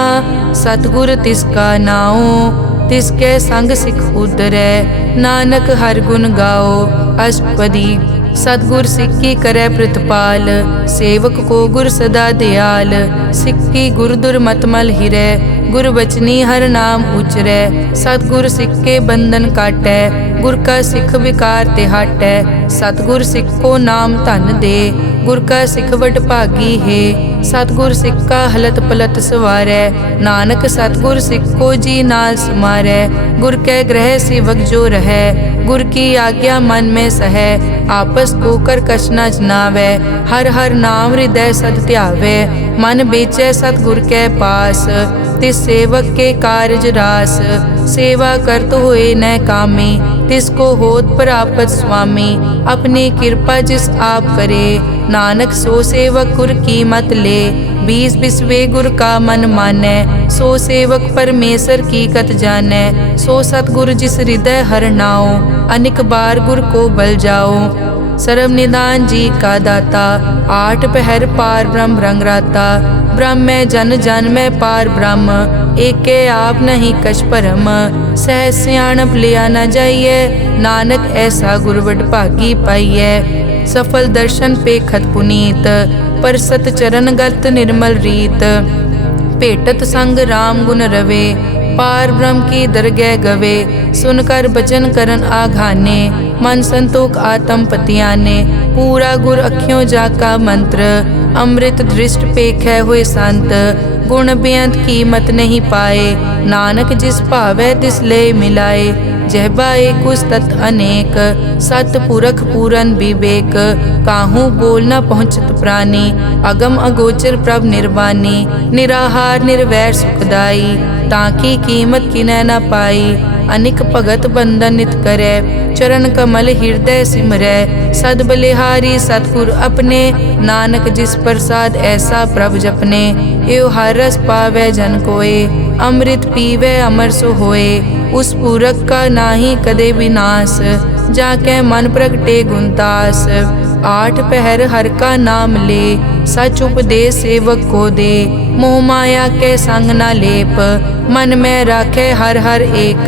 सतगुर तिसका नाओ। तिसके संग सिख उतरै, नानक हर गुण गाओ। अष्टपदी सतगुर सिक्की करे प्रतिपाल, सेवक को गुर सदा दयाल। सिक्की गुर दुर्मतमल हिरै, गुर बचनी हर नाम उचरै। सतगुर सिक्के बंधन काटै, गुर का सिख विकार ते हटै। सतगुर सिख को नाम धन दे, गुर का सिख वड भागी है। सतगुर सिक्का हलत पलत सवारै, नानक सतगुर सिख को जी नाल समारै। गुर के ग्रह सेवक जो रहै, गुर की आज्ञा मन में सहै। आपस को कर कछ न जनावै, हर हर नाम हृदय सद ध्यावै। मन बेचै सतगुर के पास, तिस सेवक के कारज रास। सेवा करत होए न कामी, तिसको होत प्रापत स्वामी। अपनी कृपा जिस आप करे, नानक सो सेवक गुर की मत ले। बीस बिसवे गुर का मन मानै, सो सेवक परमेश्वर की कत जानै। सो सतगुर जिस हृदय हर नाओ, अनेक बार गुर को बल जाओ। सर्व निदान जी का दाता, आठ पहर पार ब्रह्म रंग राता। ब्रह्म में जन जन में पार ब्रह्म, एके आप नहीं कछ परम। सह सियाणप लिया न जाइए, नानक ऐसा गुरवड भागी पाइए। सफल दर्शन पेखत पुनीत, परसत चरण गत निर्मल रीत। भेटत संग राम गुण रवे, पार ब्रह्म की दरगह गवे। सुनकर बचन करन आघाने, मन संतोख आत्म पतियाने। पूरा गुर अखियों जाका मंत्र, अमृत दृष्ट पेख हुए संत। गुण बेअंत कीमत नहीं पाए, नानक जिस भावै तिस ले मिलाए। जहबा एक तत् अनेक, सत पुरख पूरन विवेक। काहू बोल न पहुँचत प्राणी, अगम अगोचर प्रभ निर्वाणी। निराहार निर्वैर सुखदाई, ताकी कीमत किनै न पाई। अनिक भगत बंदन नित करै, चरण कमल हृदय सिमरै। सद बलिहारी सतगुर अपने, नानक जिस प्रसाद ऐसा प्रभ जपने। एव हर रस पावै जन कोय, अमृत पीवै अमर सो होए। उस पूरक का नाही कदे विनाश, जाकै मन प्रगटे गुणतास। आठ पहर हर का नाम ले, सच उपदेश सेवक को दे। मोह माया के संग न लेप, मन में राखे हर हर एक।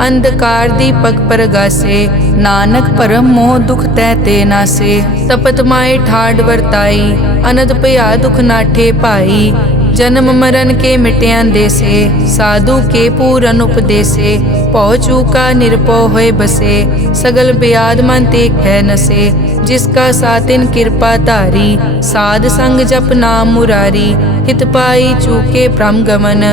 अंधकार दीपक परगासे, नानक परम मोह दुख तै ते नासे। तपत माए ठाड वर्ताई, अनद भया दुख नाठे पाई। जन्म मरण के मिट्यान देसे, साधु के पूरन उपदेसे। पौ चूका निरपौ होए बसे, सगल ब्याद मन ते कै नसे। जिसका सातिन कृपा धारी, साध संग जप नाम मुरारी। हित पाई चूके भ्रम गमन,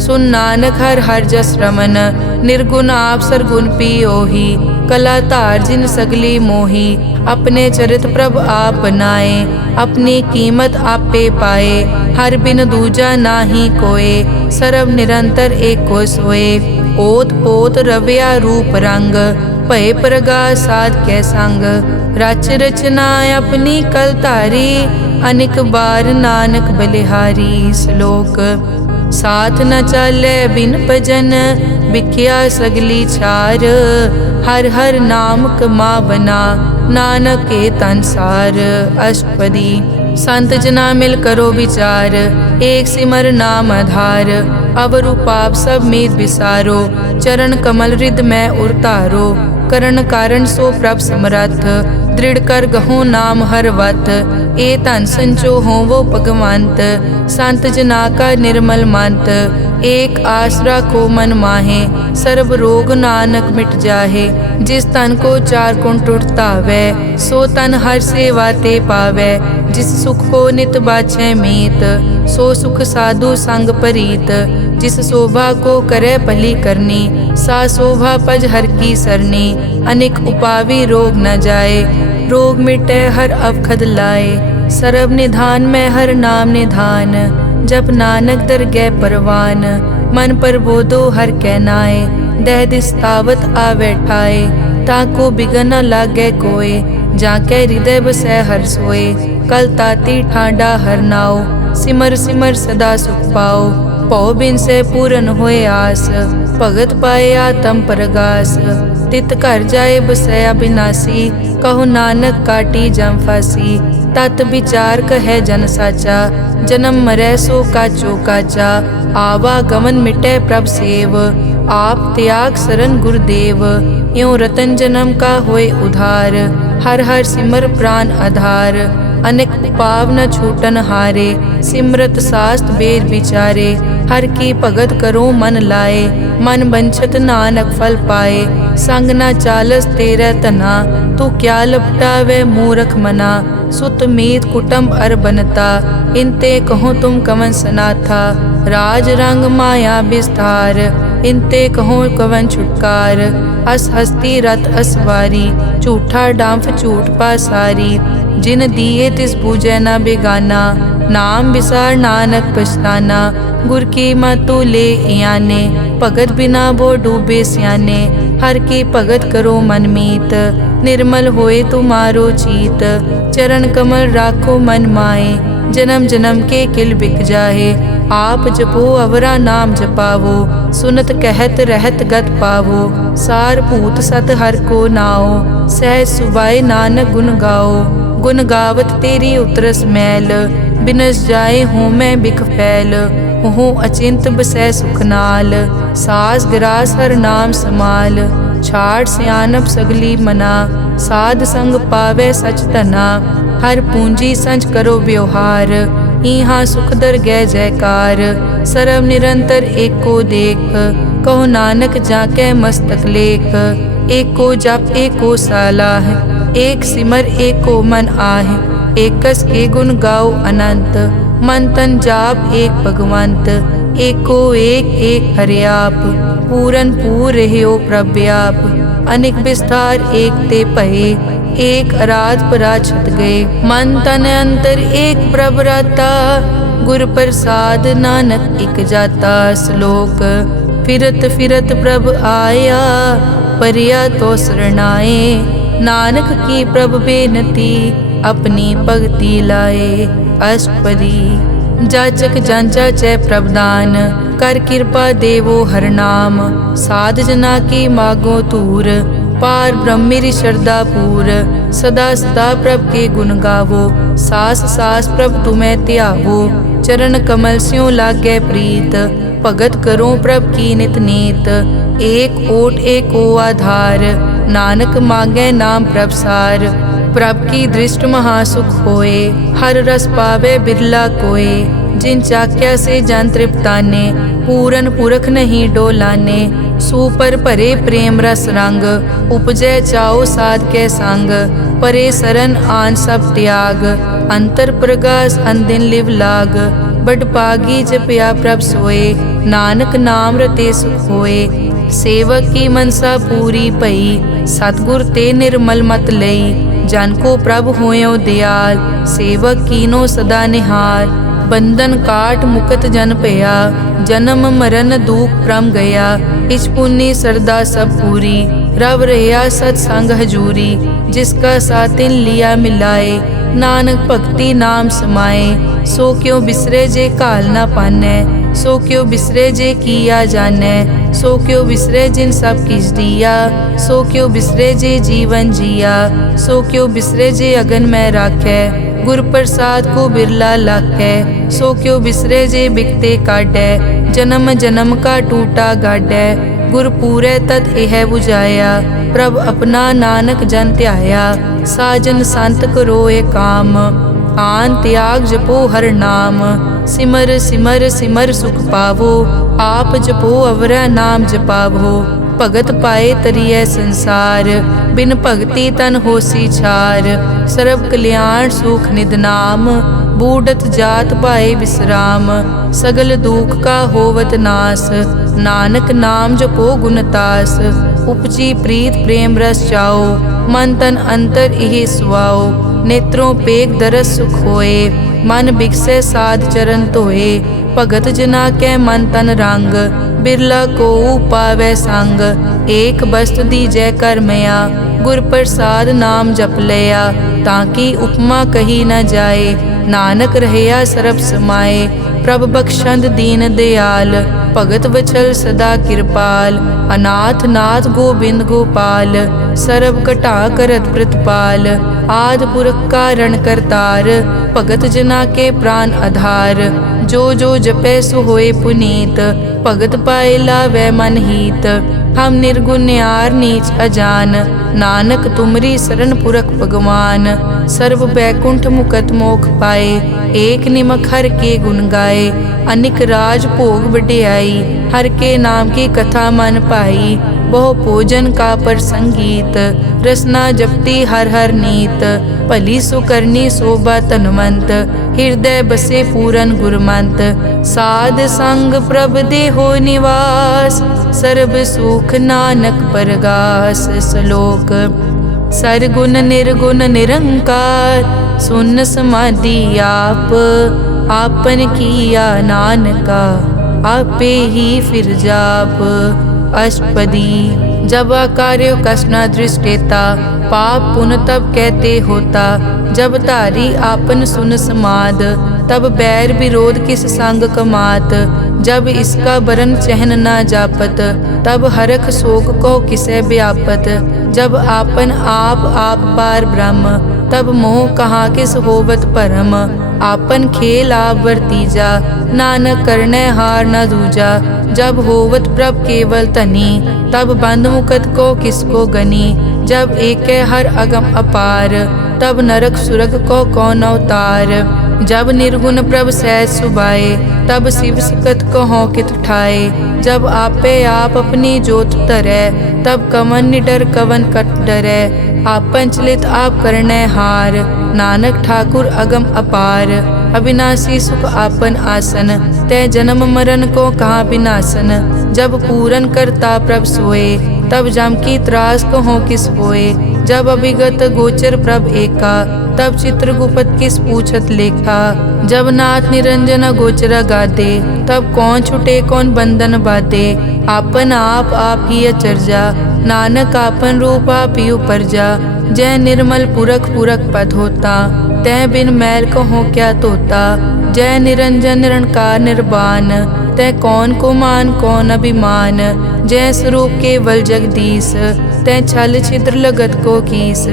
सुन नानक हर हर जस रमन। निर्गुण आप सरगुण पियोही, कला धार जिन सगली मोही। अपने चरित प्रभ आप बनाए, अपनी कीमत आपे पाए। हर बिन दूजा नाही कोय, सर्व निरंतर एको सोए। ओत पोत रव्या रूप रंग, भय प्रगास साध कै संग। रच रचना अपनी कल धारी, अनिक बार नानक बलिहारी। श्लोक साथ न चाले बिन भजन, बिख्या सगली छार। हर हर नाम कमावना, नानक के तनसार। अष्टपदी संत जना मिल करो विचार, एक सिमर नाम आधार। अवरु पाप सब मीत विसारो, चरण कमल रिद में उरतारो। करण कारण सो प्रभ समरथ, दृढ़ कर गहो नाम हर वत। ए धन संचो हो वो भगवंत, संत जना का निर्मल मंत। एक आसरा को मन माहे, सर्व रोग नानक मिट जाहे। जिस तन को चार कुण टूटता वै, सो तन हर सेवा ते पावै। जिस सुख को नित बाछै मीत, सो सुख साधु संग परीत। जिस शोभा को करे भली करनी, सा शोभा पज हर की सरनी। अनेक उपावी रोग न जाए, रोग मिटे हर अवखद लाए। सर्व निधान में हर नाम निधान, जप नानक दरगह परवान। मन पर बोधो हर कै नाए, दह दिस्तावत आवे ठाए। ताको बिगन न लागे कोय, जाके हृदय बसै हर सोए। कल ताती ठांडा हर नाओ, सिमर सिमर सदा सुख पाओ। पौ बिन से पूरन होए आस, भगत पाए आत्म परगास। तित घर जाए बसै अविनाशी, कहो नानक काटी जम फासी। तत विचार कहे जन साचा, जन्म मरै सो काचो काचा। आवागमन मिटै प्रभ सेव, आप त्याग शरण गुरुदेव। यों रतन जन्म का होए उधार, हर हर सिमर प्राण आधार। अनेक पाव न छूटन हारे, सिमरत शास्त्र वेद विचारे। हर की भगत करो मन लाए, मन बंछत नानक फल पाए। संग न चालस तेरे तना, तू क्या लपटावे मूरख मना। सुत मीत कुटुंब अर बनता, इनते कहो तुम कवन सनाथा। राज रंग माया विस्तार, इनते कहो कवन छुटकार। अस हस्ती रथ असवारी, झूठा डांफ झूठ पासारी। जिन दिए तिस बूझे न बेगाना, नाम विसार नानक पछताना। गुर की मतु ले याने, भगत बिना वो डूबे स्याने। हर की भगत करो मन मीत, निर्मल होए तुम्हारो चीत। चरण कमल राखो मन माए, जन्म जन्म के किल बिक जाहे। आप जपो अवरा नाम जपावो, सुनत कहत रहत गत पावो। सार भूत सत हर को नाओ, सहज सुबाए नानक गुण गाओ। गुण गावत तेरी उतरस मैल, बिनस जाए हूँ मैं बिख फैल। हूँ अचिंत बसै सुख नाल, सास ग्रास हर नाम समाल। छाड़ सियानप सगली मना, साध संग पावे सच तना। हर पूंजी संच करो व्यवहार, इहाँ सुख दर गै जयकार। सर्व निरंतर एको देख, कहो नानक जाके मस्तक लेख। एको जप एको सालाह, एक सिमर एको मन आह। एकस के गुण गाओ अनंत, मन तन जाप एक भगवंत, एको एक एक हरियाप। पूरन पूर रहियो प्रव्याप, अनेक विस्तार एक ते भये। एक अराध पराछत गए, मन तन अंतर एक प्रभ राता। गुर प्रसाद नानक इक जाता। श्लोक फिरत फिरत प्रभ आया, परिया तो शरणाए। नानक की प्रभ बेनती, अपनी भगति लाए। अष्टपदी जाचक जांचा चै प्रभदान, कर कृपा देवो हर नाम। साध जना की मागो तूर, पार ब्रह्मेरी श्रद्धा पूर। सदा सदा प्रभ के गुण गावो, सास सास प्रभ तुम्हें त्यावो। चरण कमल स्यों लागे प्रीत, भगत करो प्रभ की नित नीत। एक ओट एको आधार, नानक मांगे नाम प्रभ सार। प्रभ की दृष्ट महासुख होए, हर रस पावे बिरला कोय। जिन चाक्या से जन तृप्ताने, पूरन पुरख नहीं डोलाने। सुपर भरे प्रेम रस रंग, उपजै चाओ साध के संग। परे सरन आन सब त्याग, अंतर प्रगास अनदिन लिव लाग। बड़ पागी जपया प्रभ सोए, नानक नाम रते सुख होए। सेवक की मनसा पूरी पई, सतगुर ते निर्मल मत लई। जन को प्रभ होयो दयाल, सेवक कीनो सदा निहार। बंधन काट मुकत जन पया, जन्म मरण दुख प्रम गया। इच पुण्य सरदा सब पूरी, रव रहा सत्संग हजूरी। जिसका सातिन लिया मिलाए, नानक भक्ति नाम समाए। सो क्यों बिसरे जे काल ना पानै, सो क्यों बिसरे जे किया जानै। सो क्यों बिसरे जिन सब किस दिया, सो क्यों बिसरे जे जीवन जिया। सो क्यों बिसरे जे अगन में राखै, गुर प्रसाद को बिरला लाखै। सो क्यों बिसरे जे बिकते काटै, जन्म जन्म का टूटा गाडै। गुर पूरे तत एह बुझाया, प्रभ अपना नानक जन ध्याया। साजन संत करो ए काम, आन त्याग जपो हर नाम। सिमर सिमर सिमर सुख पावो, आप जपो अवरा नाम जपावो। भगत पाए तरिए संसार, बिन भगति तन होसी छार। सर्व कल्याण सुख निद नाम, बूढ़त जात पाए विश्राम। सगल दुख का होवत नास, नानक नाम जपो गुणतास। उपजी प्रीत प्रेम रस चाओ, मन तन अंतर इहि सुआओ। नेत्रों पेग दरस सुख होए, मन बिकसे साध चरण धोए। भगत जना कै मन तन रंग, बिरला को पावै संग। एक वस्तु दीजै कर मया, गुर प्रसाद नाम जप लया। ताकि उपमा कही न जाए, नानक रहया सरब समाए। प्रभ बख्शंद दीन दयाल, भगत वचल सदा कृपाल। अनाथ नाथ गोबिंद गोपाल, सरब कटा करत प्रतिपाल। आद पुरख कारण करतार, भगत जना के प्राण आधार। जो जो जपै सो होए पुनीत, भगत पाए लावै मन हीत। हम निर्गुण न्यार नीच अजान, नानक तुमरी शरण पुरख भगवान। सर्व बैकुंठ मुकत मोख पाए, एक निमक हर के गुण गाए। अनिक राज भोग वड्याई, हर के नाम की कथा मन पाई। बहु भोजन का पर संगीत, रसना जपती हर हर नीत। भली सुकरनी शोभा तनवंत, हृदय बसे पूरन गुरमंत। साध संग प्रभ देहो निवास, सर्ब सुख नानक परगास। श्लोक सरगुण निर्गुण निरंकार, सुन समाधि आप। आपन किया नानका, आपे ही फिर जाप। अष्टपदी जब कार्यो कसना दृष्टेता, पाप पुन तब कहते होता। जब धारी आपन सुन समाद, तब बैर विरोध किस संग कमात। जब इसका बरन चहन न जापत, तब हरख शोक को किसे व्यापत। जब आपन आप आप पार ब्रह्म, तब मोह कहाँ किस होवत परम। आपन खेल आप वर्तीजा, नानक करने हार न दूजा। जब होवत प्रभ केवल तनी, तब बंद मुकत को किसको गनी। जब एक हर अगम अपार, तब नरक सुरग को कौन अवतार। जब निर्गुण प्रभ सहज सुभाए, तब शिव सकत कहो कित ठाए। जब आपे आप अपनी जोत धरै, तब कवन निडर कवन कट डरै। आपन चलित आप करनै हार, नानक ठाकुर अगम अपार। अविनाशी सुख आपन आसन, तै जन्म मरण को कहाँ बिनासन। जब पूरन करता प्रभ सोए, तब जम की त्रास कहो किस होए। जब अभिगत गोचर प्रभ एका, तब चित्रगुप्त किस पूछत लेखा। जब नाथ निरंजन गोचर गादे, तब कौन छुटे कौन बंधन बाधे। आपन आप ही अचरजा, नानक आपन रूप आप ही उपरजा। जय निर्मल पुरख पुरख पद होता, तै बिन मैल कहो क्या तोता। जय निरंजन निरंकार निर्वाण, तै कौन को मान कौन अभिमान। जय स्वरूप केवल जगदीश, तै छल छिद्र लगत को कीस।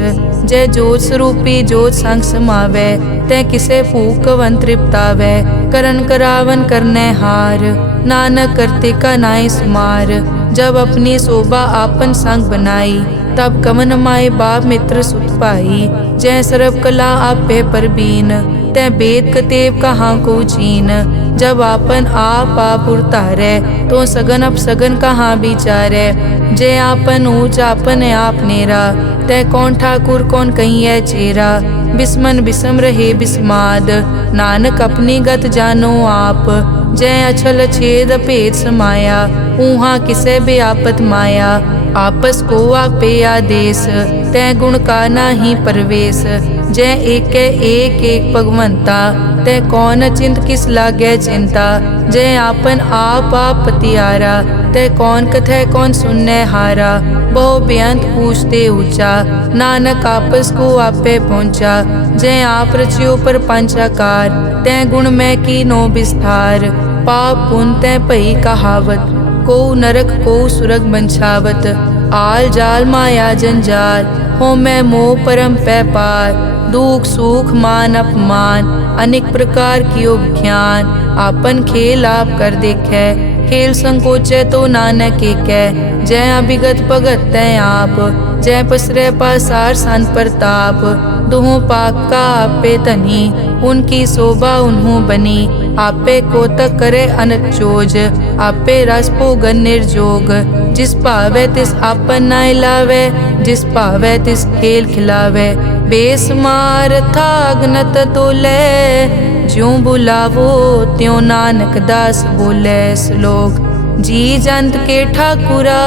जय जोत स्वरूपी जोत संग समावै, तै किसे भूख कवन तृप्तावै। करन करावन करनै हार, नानक करते का नाई सुमार। जब अपनी शोभा आपन संग बनाई, तब कवन माए बाप मित्र सुत पाई। जय सर्व कला आपे परबीन, तै वेद कतेब कहाँ को चीन। जब आपन आप उरतारै, तो सगन अपसगन कहाँ विचारै। जय आपन ऊंच आपन आप नेरा, तै कौन ठाकुर कौन कहिए चेरा। बिस्मन बिसम रहे बिस्माद, नानक अपनी गत जानो आप। जय अछल छेद भेद समाया, ऊहा किसे बेआपत माया। आपस को आपे आदेश, तै गुण का नाही परवेश। जय एक भगवंता, तै कौन चिंत किस लागे चिंता। जय आपन आप पतियारा, तै कौन कथै कौन सुनने हारा। बहु बेअंत पूछते ऊंचा, नानक आपस को आपे पहुँचा। जय आप रचियो पर पंचाकार, तै गुण में की नो विस्तार। पाप पुण्य तै भई कहावत, को नरक को सुरग बंछावत। आल जाल माया जंजाल, हो मैं मोह परम पै पार। दुख सुख मान अपमान, अनेक प्रकार कियो ज्ञान। आपन खेल आप कर देखे, खेल संकोचे तो नानक एकै। जय अभिगत भगत तै आप, जय पसरै पासार सन प्रताप। दुहों पाक का आपे तनी, उनकी शोभा उन्हों बनी। आपे कोतक करे अनत चोज, आपे रस भोगन निर्जोग। जिस भावै तिस आपन नाय लावै, जिस भावै तिस खेल खिलावै। बेसमार था अगनत तोलै, ज्यों बुलावो त्यों नानक दास बोले। श्लोक। जी जंत के ठाकुरा,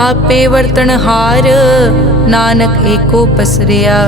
आपे वर्तन हार। नानक एको पसरिया,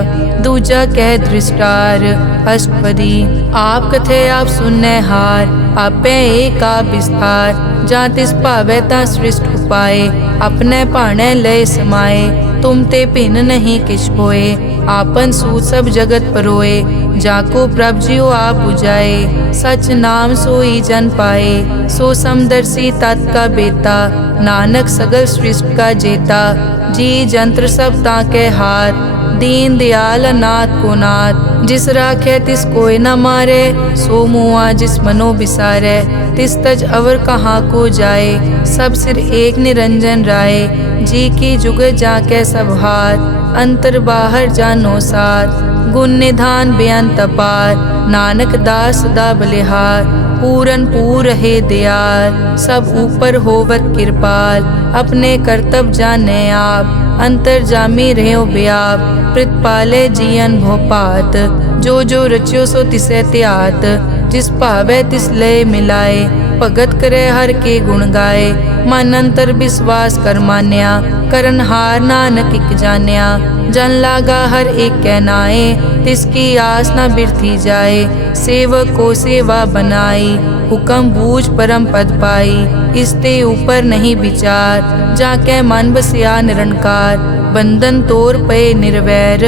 दूजा कह दृष्टार। अष्टपदी। आप कथे आप सुनने हार, आपे एक आप विस्तार। जा तिस भावै ता सृष्ट उपाय, अपने भाणे लय समाए। तुम ते भिन्न नहीं किछ होए, आपन सूत सब जगत परोए। जाको प्रभ जियो आप बुझाए, सच नाम सोई जन पाए। सो समदर्शी तत् का बेता, नानक सगल सृष्टि का जेता। जी जंत्र सब ताके हाथ, दीन दयाल अनाथ को नाथ। जिस राखे तिस कोई न मारे, सो मुआ जिस मनो बिसारे। तिस तज अवर कहाँ को जाए, सब सिर एक निरंजन राय। जी की जुग जाके सब हाथ, अंतर बाहर जानो साथ। गुण निधान बेअंत अपार, नानक दास सदा बलिहार। पूरन पूर रहे दयाल, सब ऊपर होवत कृपाल। अपने करतब जाने आप, अंतर जामी रहो व्याप। प्रतिपाले जियन भोपात, जो जो रच्यो सो तिसे त्यात। जिस भावै तिस लय मिलाए, भगत करे हर के गुण गाए। मन अंतर विश्वास कर मान्या, करन हार नानक इक जान्या। जन लागा हर एक कहनाए, तिसकी आस न बिरथी जाए। सेवक को सेवा बनाई, हुक्म बूझ परम पद पाई। इसते ऊपर नहीं विचार, जाके मन बसिया निरंकार। बंधन तोर पे निर्वैर,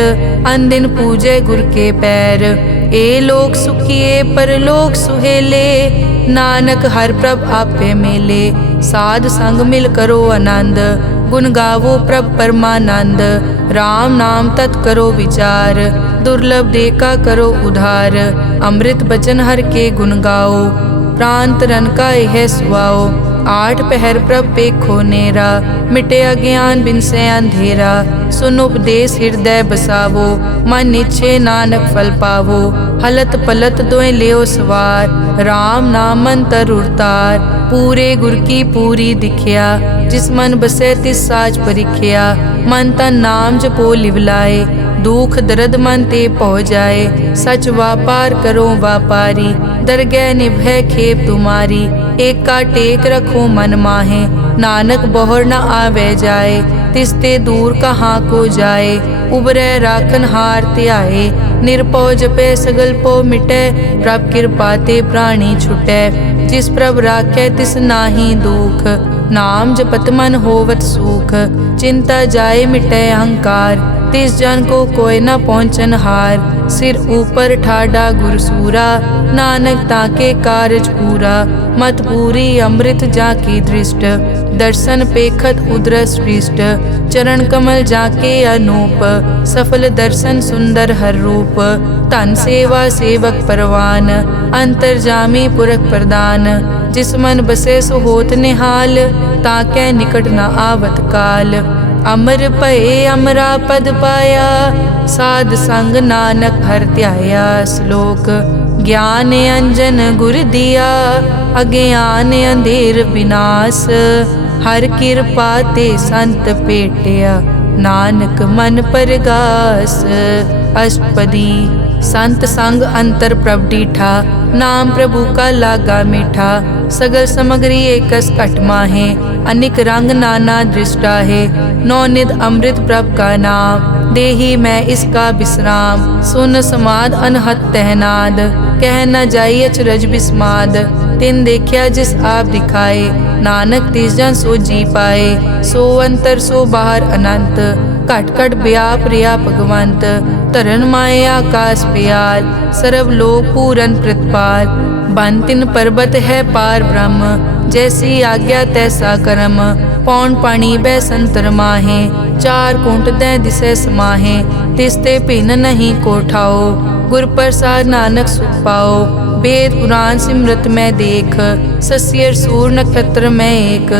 अन दिन पूजे गुर के पैर। ए लोक सुखिए परलोक सुहेले, नानक हर प्रभ आपे मेले। साध संग मिल करो आनंद, गुण गावो प्रभ परमानंद। राम नाम तत् करो विचार, दुर्लभ देखा करो उधार। अमृत बचन हर के गुण गाओ, प्राण तरन का यह सुआओ। आठ पहर प्रभ पेखो नेरा, मिटे अज्ञान बिन से अंधेरा। सुन उपदेश हृदय बसावो, मन इच्छे नानक फल पावो। हलत पलत दोए लियो सवार, राम नाम अंतर उरतार। पूरे गुर की पूरी दिखिया, जिस मन बसे तिस साच परिख्या। मन तन नाम जपो लिवलाए, दुख दर्द मन ते पौ जाए। सच व्यापार करो व्यापारी, दरगह निभय खेप तुम्हारी। एक का टेक रखो मन माहे, नानक बहुर न आवे जाए। तिसते दूर कहाँ को जाए, उबरे राखन हार त्याए। निरपौ जपे सगल पो मिटे, प्रभ कृपा ते प्राणी छुटे। जिस प्रभ राखे तिस नाहि दुख, नाम जपत मन होवत सुख। चिंता जाए मिटे अहंकार, तिस जन को कोई न पहुँचन हार। सिर ऊपर ठाडा गुरसूरा, नानक ताके कारज पूरा। मत पूरी अमृत जाकी दृष्ट, दर्शन पेखत उदरस पृष्ठ। चरण कमल जाके अनूप, सफल दर्शन सुंदर हर रूप। धन सेवा सेवक परवान, अंतर जामी पुरख प्रदान। जिस मन बसे सो होत निहाल, ताके निकट न आवत काल। अमर भये अमरा पद पाया, साध संग नानक हर ध्याया। श्लोक ज्ञान अंजन गुर दिया, अज्ञान अंधेर विनाश। हर कृपा ते संत पेटिया, नानक मन परगास। अष्टपदी संत संग अंतर प्रभ डीठा, नाम प्रभु का लागा मीठा। सगल समग्री एकस घट माहे, अनिक रंग नाना दृष्टा है। नौनिध अमृत प्रभ का नाम, देही मैं इसका विश्राम। सुन समाद अनहत तहनाद, कह न जाइए अचरज बिस्माद। तिन देखिया जिस आप दिखाए, नानक तिस जन सो जी पाए। सो अंतर सो बाहर अनंत, घट घट व्याप रिया भगवंत। तरन माए आकाश प्याल, सर्व लोक पूरन प्रतिपाल। बन तिन पर्वत है पार ब्रह्म, जैसी आज्ञा तैसा कर्म। पौन पानी बै संतर माहे, चार कुंट दै दिसे समाहे। तिसते भिन्न नहीं कोठाओ, गुर प्रसाद नानक सुख पाओ। वेद पुराण सिमरत में देख, सस्यर सूर नक्षत्र में एक।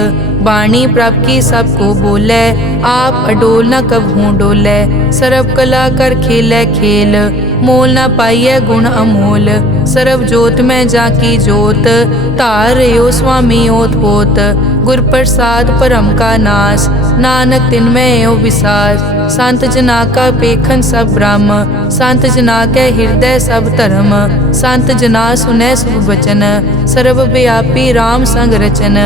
वाणी प्रभ की सबको बोले, आप अडोल न कबहूँ डोले। सर्व कला कर खेले खेल, मोल न पाइये गुण अमोल। सर्व जोत में जाकी जोत, तारयो स्वामी ओत पोत। गुर प्रसाद परम का नाश, नानक तिनमें यो विसास। संत जना का पेखन सब ब्रह्म, संत जना के हृदय सब धर्म। संत जना सुने शुभ वचन, सर्व व्यापी राम संग रचन।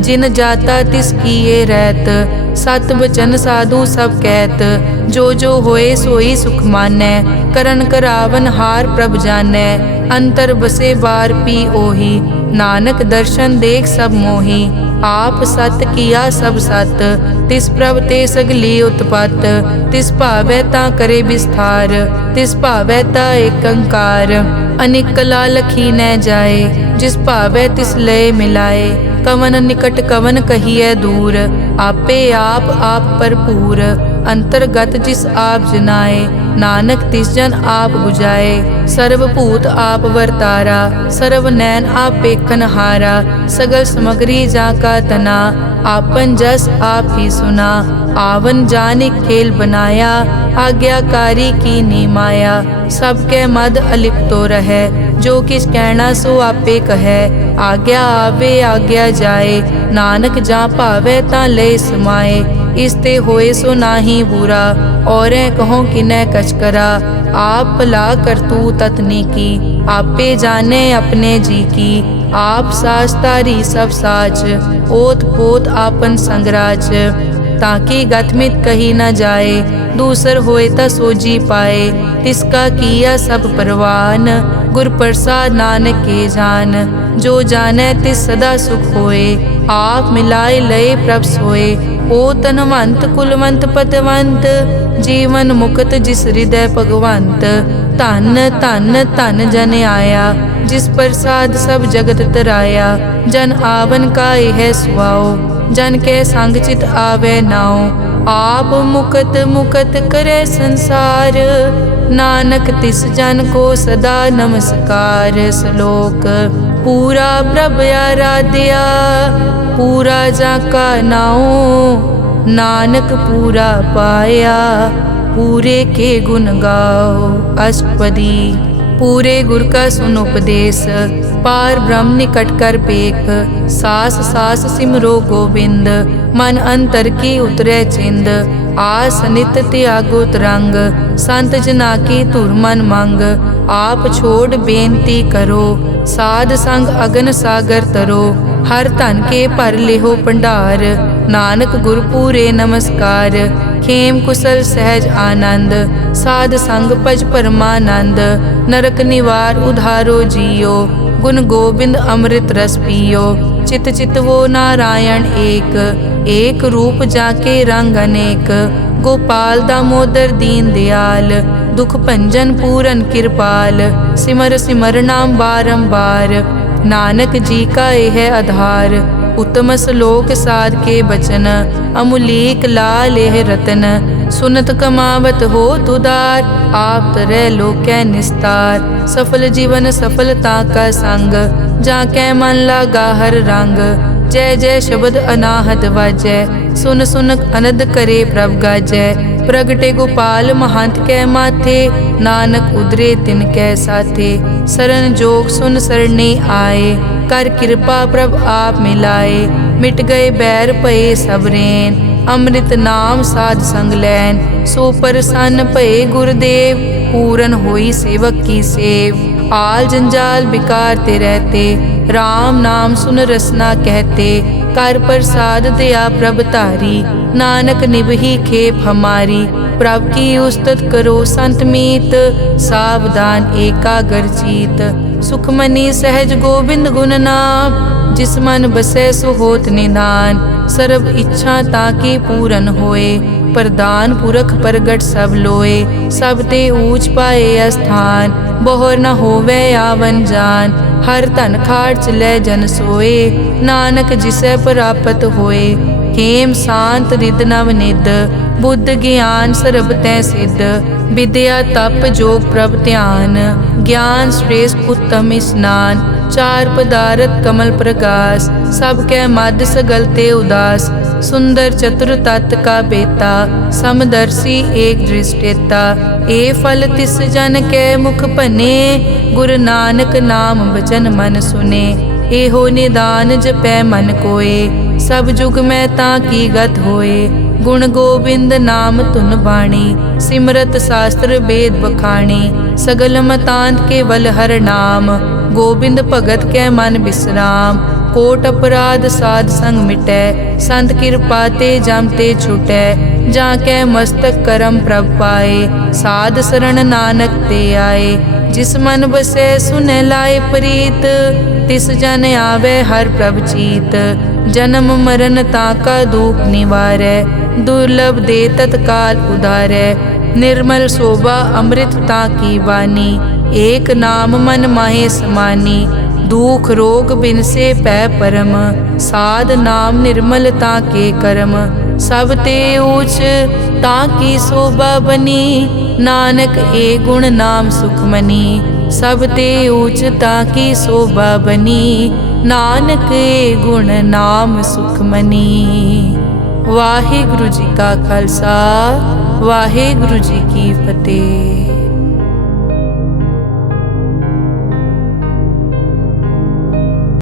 जिन जाता तिस किए रहत, सत वचन साधु सब कहत। जो जो होए सोई सुख मानै, करन करावन हार प्रभ जानै। अंतर बसे बार पी ओही, नानक दर्शन देख सब मोही। आप सत किया सब सत, तिस प्रभ ते सगली उत्पत। तिस भावै ता करे विस्तार, तिस भावै ता एक अंकार। अनेक कला लखी न जाए, जिस भावै तिस लय मिलाए। कवन निकट कवन कहिए दूर, आपे आप भरपूर। अंतर्गत जिस आप जनाए, नानक तिस जन आप बुझाए। सर्वभूत आप वर्तारा, सर्व नैन आप पेखन हारा। सगल समग्री जाका तना, आपन जस आप ही सुना। आवन जाने खेल बनाया, आज्ञाकारी की नी माया। सबके मद अलिप्तो रहे, जो किस कहना सो आपे कहे। आज्ञा आवे आज्ञा जाए, नानक जा पावे ता ले समाए। इसते होए सो नाही बुरा, और कहो किनै कछ करा। आप भला करतू ततनी की, आपे जाने अपने जी की। आप साच तारी सब साच, ओत पोत आपन संगराज। ताकि गतमित कही न जाए, दूसर होए ता सोजी पाए। तिसका किया सब परवान, गुर प्रसाद नानक के जान। जो जाने तिस सदा सुख होए, आप मिलाए लय प्रभ सोए। ओ तनवंत कुलवंत पतवंत, जीवन मुक्त जिस हृदय भगवंत। धन धन धन जन आया, जिस प्रसाद सब जगत तराया। जन आवन का यह सुआओ, जन के संग चित आवे नाओ। आप मुकत मुकत करे संसार, नानक तिस जन को सदा नमस्कार। श्लोक पूरा प्रभ आराध्या, पूरा जाका नाओ, नानक पूरा पाया। पूरे के गुण गाओ अष्टपदी। पूरे गुर का सुन उपदेश, पार ब्रह्म निकट कर पेख। सास सास सिमरो गोबिंद, मन अंतर की उतरे चिंद। आस नित त्यागो तरंग, संत जना की धुर मन मंग। आप छोड़ बेनती करो, साध संग अगन सागर तरो। हर धन के भर लेहो भंडार, नानक गुर पूरे नमस्कार। खेम कुशल सहज आनंद, साध संग भज परमानंद। नरक निवार उधारो जियो, गुण गोबिंद अमृत रस पियो। चित चित वो नारायण एक, एक रूप जाके रंग अनेक। गोपाल दामोदर दीन दयाल, दुख भंजन पूरन कृपाल। सिमर सिमर नाम बारंबार, नानक जी का यह आधार। उत्तम श्लोक साध के बचन, अमुलीक लाल यह रतन। सुनत कमावत हो तुदार, आप तरह लोकै निस्तार। सफल जीवन सफलता का संग, जाकै मन लागा हर रंग। जय जय शब्द अनाहत वाजै, सुन सुन अनद करे प्रभ गाजै। प्रगटे गोपाल महंत कै माथे, नानक उदरे तिन कै साथे। सरन जोग सुन सरने आए, कर कृपा प्रभ आप मिलाए। मिट गए बैर भये सब रैन, अमृत नाम साध संग लैन। सो प्रसन्न भये गुरुदेव, पूरन होई सेवक की सेव। आल जंजाल बिकार ते रहते, राम नाम सुन रसना कहते। कर प्रसाद दया प्रभ तारी, नानक निभही खेप हमारी। प्रभ की उस्तत करो संत मीत, सावधान एकाग्र चीत। सुखमनी सहज गोबिंद गुण नाम, जिस मन बसै सो होत निधान। सर्ब इच्छा ताकी पूरन होए, प्रदान पुरख प्रगट सब लोए। सब ते ऊंच पाए अस्थान, बोहर न होवे आवन जान। हर धन खाट चलै जन सोए, नानक जिसे प्राप्त होए। हेम शांत रिद नव निद, बुद्ध ज्ञान सर्ब तै सिद्ध। विद्या तप जोग प्रभ ध्यान, ज्ञान श्रेष्ठ उत्तम स्नान। चार पदारथ कमल प्रकाश, सब कै मद सगलते उदास। सुंदर चतुर तत् का बेता, समदर्शी एक दृष्टेता। ए फल तिस जन कै मुख बने, गुरु नानक नाम बचन मन सुने। एहो निदान जपै मन कोय, सब जुग में ताकी गत होए। गुण गोबिंद नाम धुन बाणी, सिमरत शास्त्र वेद बखाणी। सगल मतांत केवल हर नाम, गोबिंद भगत कै मन विश्राम। कोट अपराध साध संग मिटै, संत कृपा ते जम ते छुटै। जाकै मस्तक करम प्रभ पाए, साध शरण नानक ते आए। जिस मन बसै सुनै लाए प्रीत, तिस जन आवे हर प्रभ चीत। जन्म मरण ताका दुख निवारै, दुर्लभ दे तत्काल उधारै। निर्मल शोभा अमृत ताकी वाणी, एक नाम मन माहे समानी। दुख रोग बिन से पै परम, साध नाम निर्मलता के कर्म। सब ते ऊच ताकी शोभा बनी, नानक ए गुण नाम सुखमनी। सब ते ऊच ताकी शोभा बनी, नानक ए गुण नाम सुखमनी। वाहिगुरु जी का खालसा, वाहिगुरु जी की फतेह।